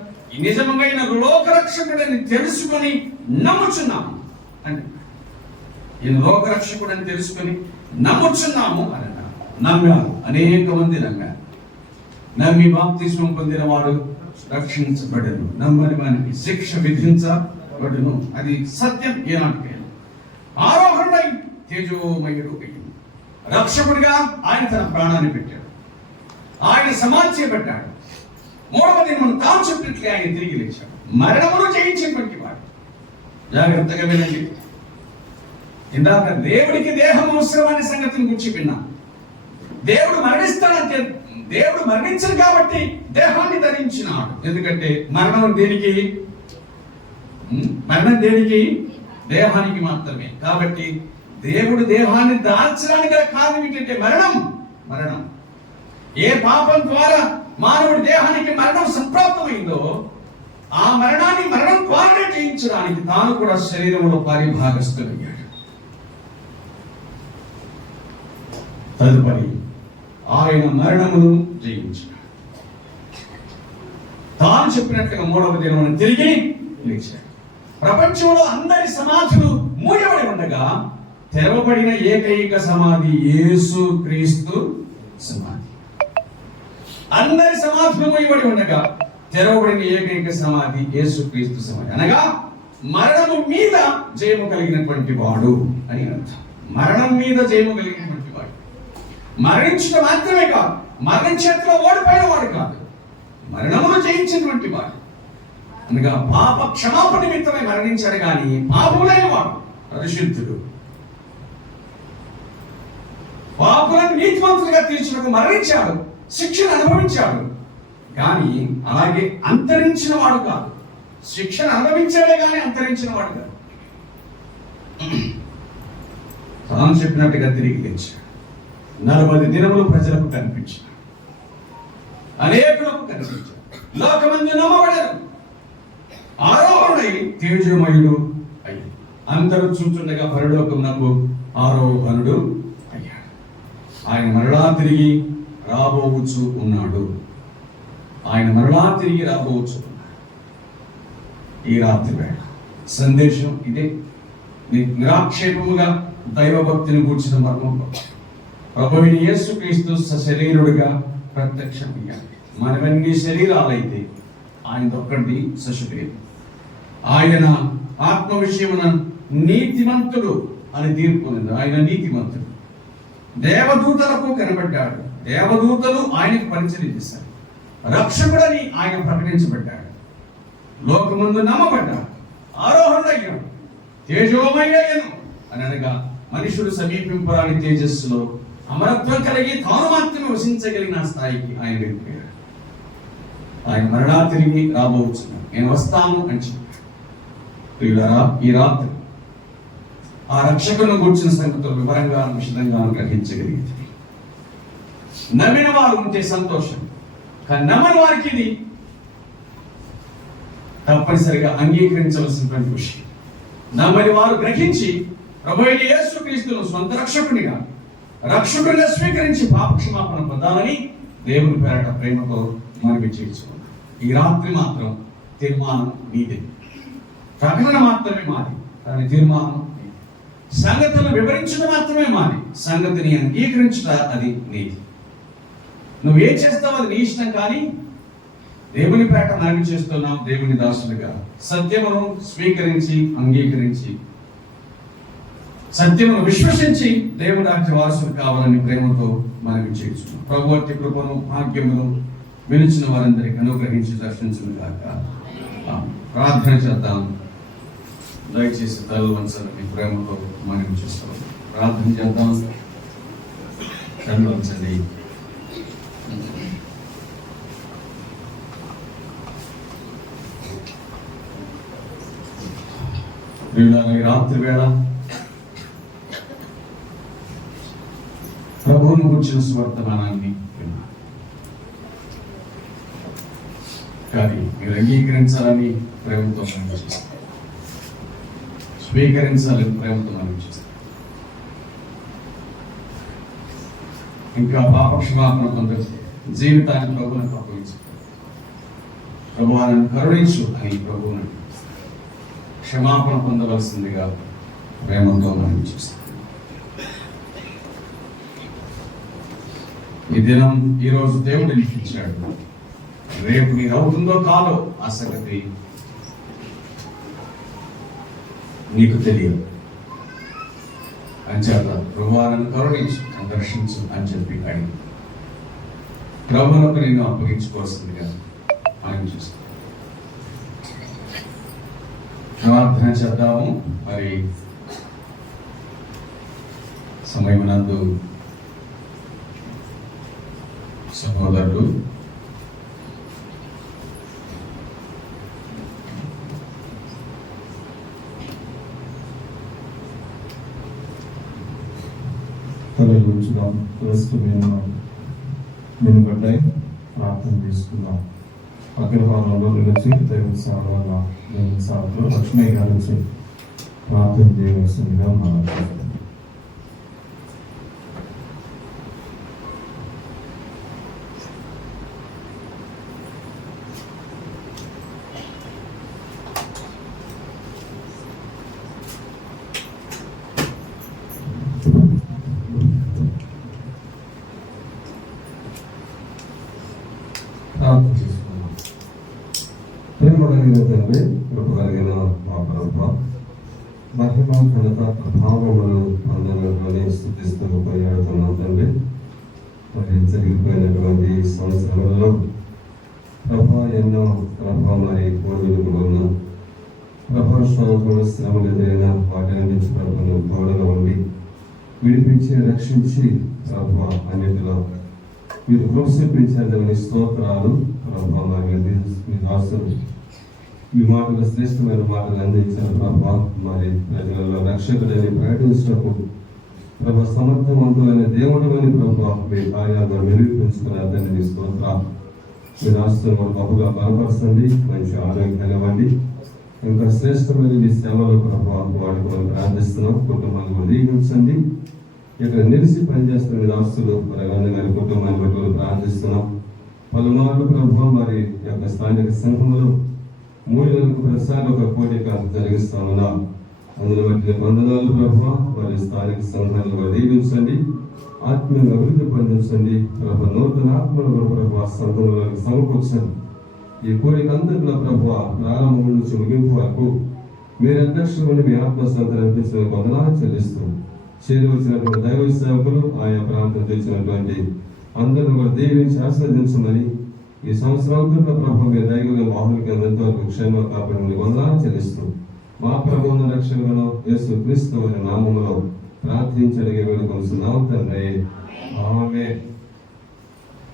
నిజంగా లోకరక్షకుడని తెలుసుకొని నమ్ముచున్నాము అంటే, ఈయన లోకరక్షకుడని తెలుసుకొని నమ్ముచున్నాము అని అన్నారు. నమ్మారు, అనేక మంది నమ్మారు. నమ్మి బాప్తిస్మం పొందిన వాడు రక్షించబడను, నమ్మని వానికి శిక్ష విధించబడును. అది సత్యం. ఏనాటికే ఆరోహణై తేజోమయుడు రక్షకుడిగా ఆయన తన ప్రాణాన్ని పెట్టాడు. ఆయన సమాధి చేపట్టాడు. 3వ దినమున తాను చెప్పినట్లే ఆయన తిరిగి లేచాడు. మరణమును జయించినటువంటి వాడు. జాగ్రత్తగా వినండి. ఇందాక దేవుడికి దేహం అవసరం అనే సంగతిని గురించి విన్నాం. దేవుడు మరణిస్తాడంటే దేవుడు మరణించడు కాబట్టి దేహాన్ని ధరించినాడు. ఎందుకంటే మరణం దేనికి? దేహానికి మాత్రమే. కాబట్టి దేవుడు దేహాన్ని దాల్చడానికి గల కారణం ఏంటంటే మరణం. ఏ పాపం ద్వారా మానవుడి దేహానికి మరణం సంప్రాప్తమైందో ఆ మరణాన్ని మరణం ద్వారానే జయించడానికి తాను కూడా శరీరంలో పరిభాగస్తుడయ్యాడు. తదుపరి ఆయన మరణమును జయించాడు. తాను చెప్పినట్టుగా 3వ దినమున తిరిగి లేచాడు. ప్రపంచంలో అందరి సమాధులు మూయబడి ఉండగా తెరవబడిన ఏకైక సమాధి యేసు క్రీస్తు సమాధి. అందరి సమాధులు మూయబడి ఉండగా తెరవబడిన ఏకైక సమాధి యేసు క్రీస్తు సమాధి. అనగా మరణము మీద జయము కలిగినటువంటి వాడు అని అర్థం. మరణం మీద జయము కలిగినటువంటి వాడు. మరణించడం మాత్రమే కాదు, మరణం చేతిలో ఓడిపోయిన వాడు కాదు, మరణమును జయించినటువంటి వాడు. అనగా పాప క్షమాపణ నిమిత్తమై మరణించాడు కానీ పాపములైన వాడు, పరిశుద్ధుడు. పాపులను నీతిమంతులుగా తీర్చుటకు మరణించాడు, శిక్షను అనుభవించాడు. కానీ అలాగే అంతరించిన వాడు కాదు. శిక్షను అనుభవించాడే కానీ అంతరించిన వాడు కాదు. తాను చెప్పినట్టుగా తిరిగి లేచాడు. 40 దినములు ప్రజలకు కనిపించాడు, అనేకులకు కనిపించాడు. లోకమందు నమ్మబడరు. ఆరోహణై తేజోమయుడు అయ్యాడు. అందరూ చూస్తుండగా పరలోకమునకు ఆరోహణుడు అయ్యాడు. ఆయన మరలా తిరిగి రాబోవచ్చు ఉన్నాడు. ఈ రాత్రి వేళ సందేశం ఇదే. నిరాక్షేపముగా దైవభక్తిని కూర్చిన మర్మంలో ప్రభువైన యేసుక్రీస్తు సశరీరుడిగా ప్రత్యక్షమయ్యాడు. మనవన్నీ శరీరాలైతే ఆయనదొక్కటి సశరీరం. ఆయన ఆత్మ విషయమున నీతిమంతుడు అని తీర్పు. ఆయన నీతిమంతుడు. దేవదూతలకు కనబడ్డాడు, దేవదూతలు ఆయనకు పరిచయం చేశారు. రక్షకుడని ఆయన ప్రకటించబడ్డాడు. లోకమందు నమ్మబడ్డాడు. ఆరోహణయ్యాడు, తేజోమయ్యను అని అనగా మనుషుడు సమీపింపరాని తేజస్సులో అమరత్వం కలిగి తాను మాత్రమే వసించగలిగిన స్థాయికి ఆయన వెళ్ళిపోయాడు. ఆయన మరణా తిరిగి రాబోతున్నాడు. నేను వస్తాను అని చెప్పాడు. ప్రియులారా, ఈ రాత్రి ఆ రక్షకులను కూర్చున్న సంగతితో వివరంగా విషదంగా గ్రహించగలిగింది. నమ్మిన వారు ఉంటే సంతోషం, కానీ నమ్మని వారికి ఇది తప్పనిసరిగా అంగీకరించవలసినటువంటి విషయం. నమ్మని వారు గ్రహించి ప్రభువైన యేసుక్రీస్తును సొంత రక్షకునిగా రక్షకుడిగా స్వీకరించి పాపక్షమాపణ పొందాలని దేవుని పేరట ప్రేమతో మనవి చేయించుకున్నాం. ఈ రాత్రి మాత్రం తీర్మానం నీదే. ప్రకటన మాత్రమే మాది, కానీ తీర్మానం నీది. సంగతులను వివరించడం మాత్రమే మాది, సంగతిని అంగీకరించుట అది నీది. నువ్వేం చేస్తావు అది నీ ఇష్టం, కానీ దేవుని పేట మనవి చేస్తున్నాం. దేవుని దాసులుగా సత్యమును స్వీకరించి అంగీకరించి సత్యమును విశ్వసించి దేవుని రాజ్య వారసులు కావాలని ప్రేమతో మనవి చేస్తున్నాం. ప్రభువత్తి కృపను భాగ్యమును వినిచిన వారందరికీ అనుగ్రహించి దర్శించును గాక. ప్రార్థన చేద్దాం. దయచేసి తల్లి వంచాలని ప్రేమతో మనవి చేస్తాం. ప్రార్థన చేద్దాం. తల్లి వంచండి. ఈ రాత్రి వేళ ప్రభువును గురించిన స్వర్తమానాన్ని విన్నారు, కానీ మీరు అంగీకరించాలని ప్రేమతో మనం చేస్తారు, స్వీకరించాలని ప్రేమతో మనం చేస్తారు. ఇంకా పాపక్షమాపణ పొందే జీవితాన్ని ప్రభువులకు అప్పగించారు. ప్రభువాన్ని కరుణించు అని ప్రభువుని క్షమాపణ పొందవలసిందిగా ప్రేమతో మనం చేస్తాం. ఈ దినం ఈరోజు దేవుడు ఇచ్చాడు. రేపు నీరు అవుతుందో కాదో ఆ సంగతి నీకు తెలియదు. అంచేత ప్రభువాలను కరుణించు, దర్శించు అని చెప్పి అడిగి ప్రభువులకు నేను అప్పగించుకోవాల్సిందిగా మనం చూస్తాం. ప్రార్థన చేద్దాము. మరి సమయమునందు సహోదరుడు తలలు ఉంచుదాం. మేము బట్టాయి ప్రార్థన చేసుకుందాం. అగ్రహారంలో నిలిచి దేవుని సేవ వల్ల దేవుని సేవలో లక్ష్మీ గారి నుంచి ప్రార్థన చేయవలసిందిగా మనం ప్రార్థన చేసుకున్నాం. ప్రేమ కలిగిన తండ్రి, కృప కలిగిన మా ప్రభువా, మహిమ ఘనత ప్రభావములు అందరిలోనే స్థుతిస్తూ కొనియాడుతున్నాం తండ్రి. మరి జరిగిపోయినటువంటి సంవత్సరంలో ప్రభా ఎన్నో ప్రభా మరి కోవిడులు ఉన్న ప్రభా శోధములు శ్రమలు ఎదురైన వాటిని నుంచి ప్రభును గోడలో ఉండి విడిపించి రక్షించి ప్రభా అన్నిటిలో మీరు ప్రోత్సహించాలని స్తోత్రాలు ప్రభా. మీ దాసులు ఈ మాటలు శ్రేష్టమైన మాటలు అందించిన ప్రభా, మరి ప్రజలలో రక్షకుడని ప్రకటించినప్పుడు ప్రభా సమర్థవంతులైన దేవుడు అని ప్రభా మీ కార్యాలను నిరూపించుకుని అతన్ని మీ స్తోత్రాలు. మీ దాసులు బహుగా బలపరచండి, మంచి ఆరోగ్యం ఇవ్వండి. ఇంకా శ్రేష్టమైన మీ సేవలు ప్రభా వాడుకోవాలని ప్రార్థిస్తున్నాం. కుటుంబాన్ని దీవించండి. ఇక్కడ నిలిచి పనిచేస్తున్న దాస్తులు మరి గారి కుటుంబాన్ని బట్టి ప్రార్థిస్తున్నాం. పలుమార్లు ప్రభావం మరి యొక్క స్థానిక సంఘంలో 3 నెలలకు ప్రతిసారి ఒక కోరిక జరిగిస్తామన్నా అందులో బట్టి వందనాలు ప్రభావ. మరి స్థానిక సంఘాలను దీవించండి, ఆత్మీయంగా అభివృద్ధి పొందించండి ప్రభావ. నూతన ఆత్మలు ప్రభావ సంఘంలో సమకూర్చండి. ఈ కోరిక అంతట్లో ప్రభావ ప్రారంభం నుంచి ముగింపు వరకు మీరు అధ్యక్షుడు మీ ఆత్మ సంతరించిన వందనాలు చెల్లిస్తూ చేరి వచ్చినటువంటి దైవ సేవకులు, ఆయా ప్రాంతం తెచ్చినటువంటి అందరూ కూడా దీవించి ఆస్వాదించమని ఈ సంవత్సరం అంతా ప్రభు మీ దైవ మామూలుగా ఎంతవరకు క్షేమ కాపాడమని వందనాలు చెల్లిస్తూ మా ప్రభువును రక్షకులను యేసు క్రీస్తు నామములో ప్రార్థించడానికి వేడుకొనుచున్నాం తండ్రి. ఆమేన్.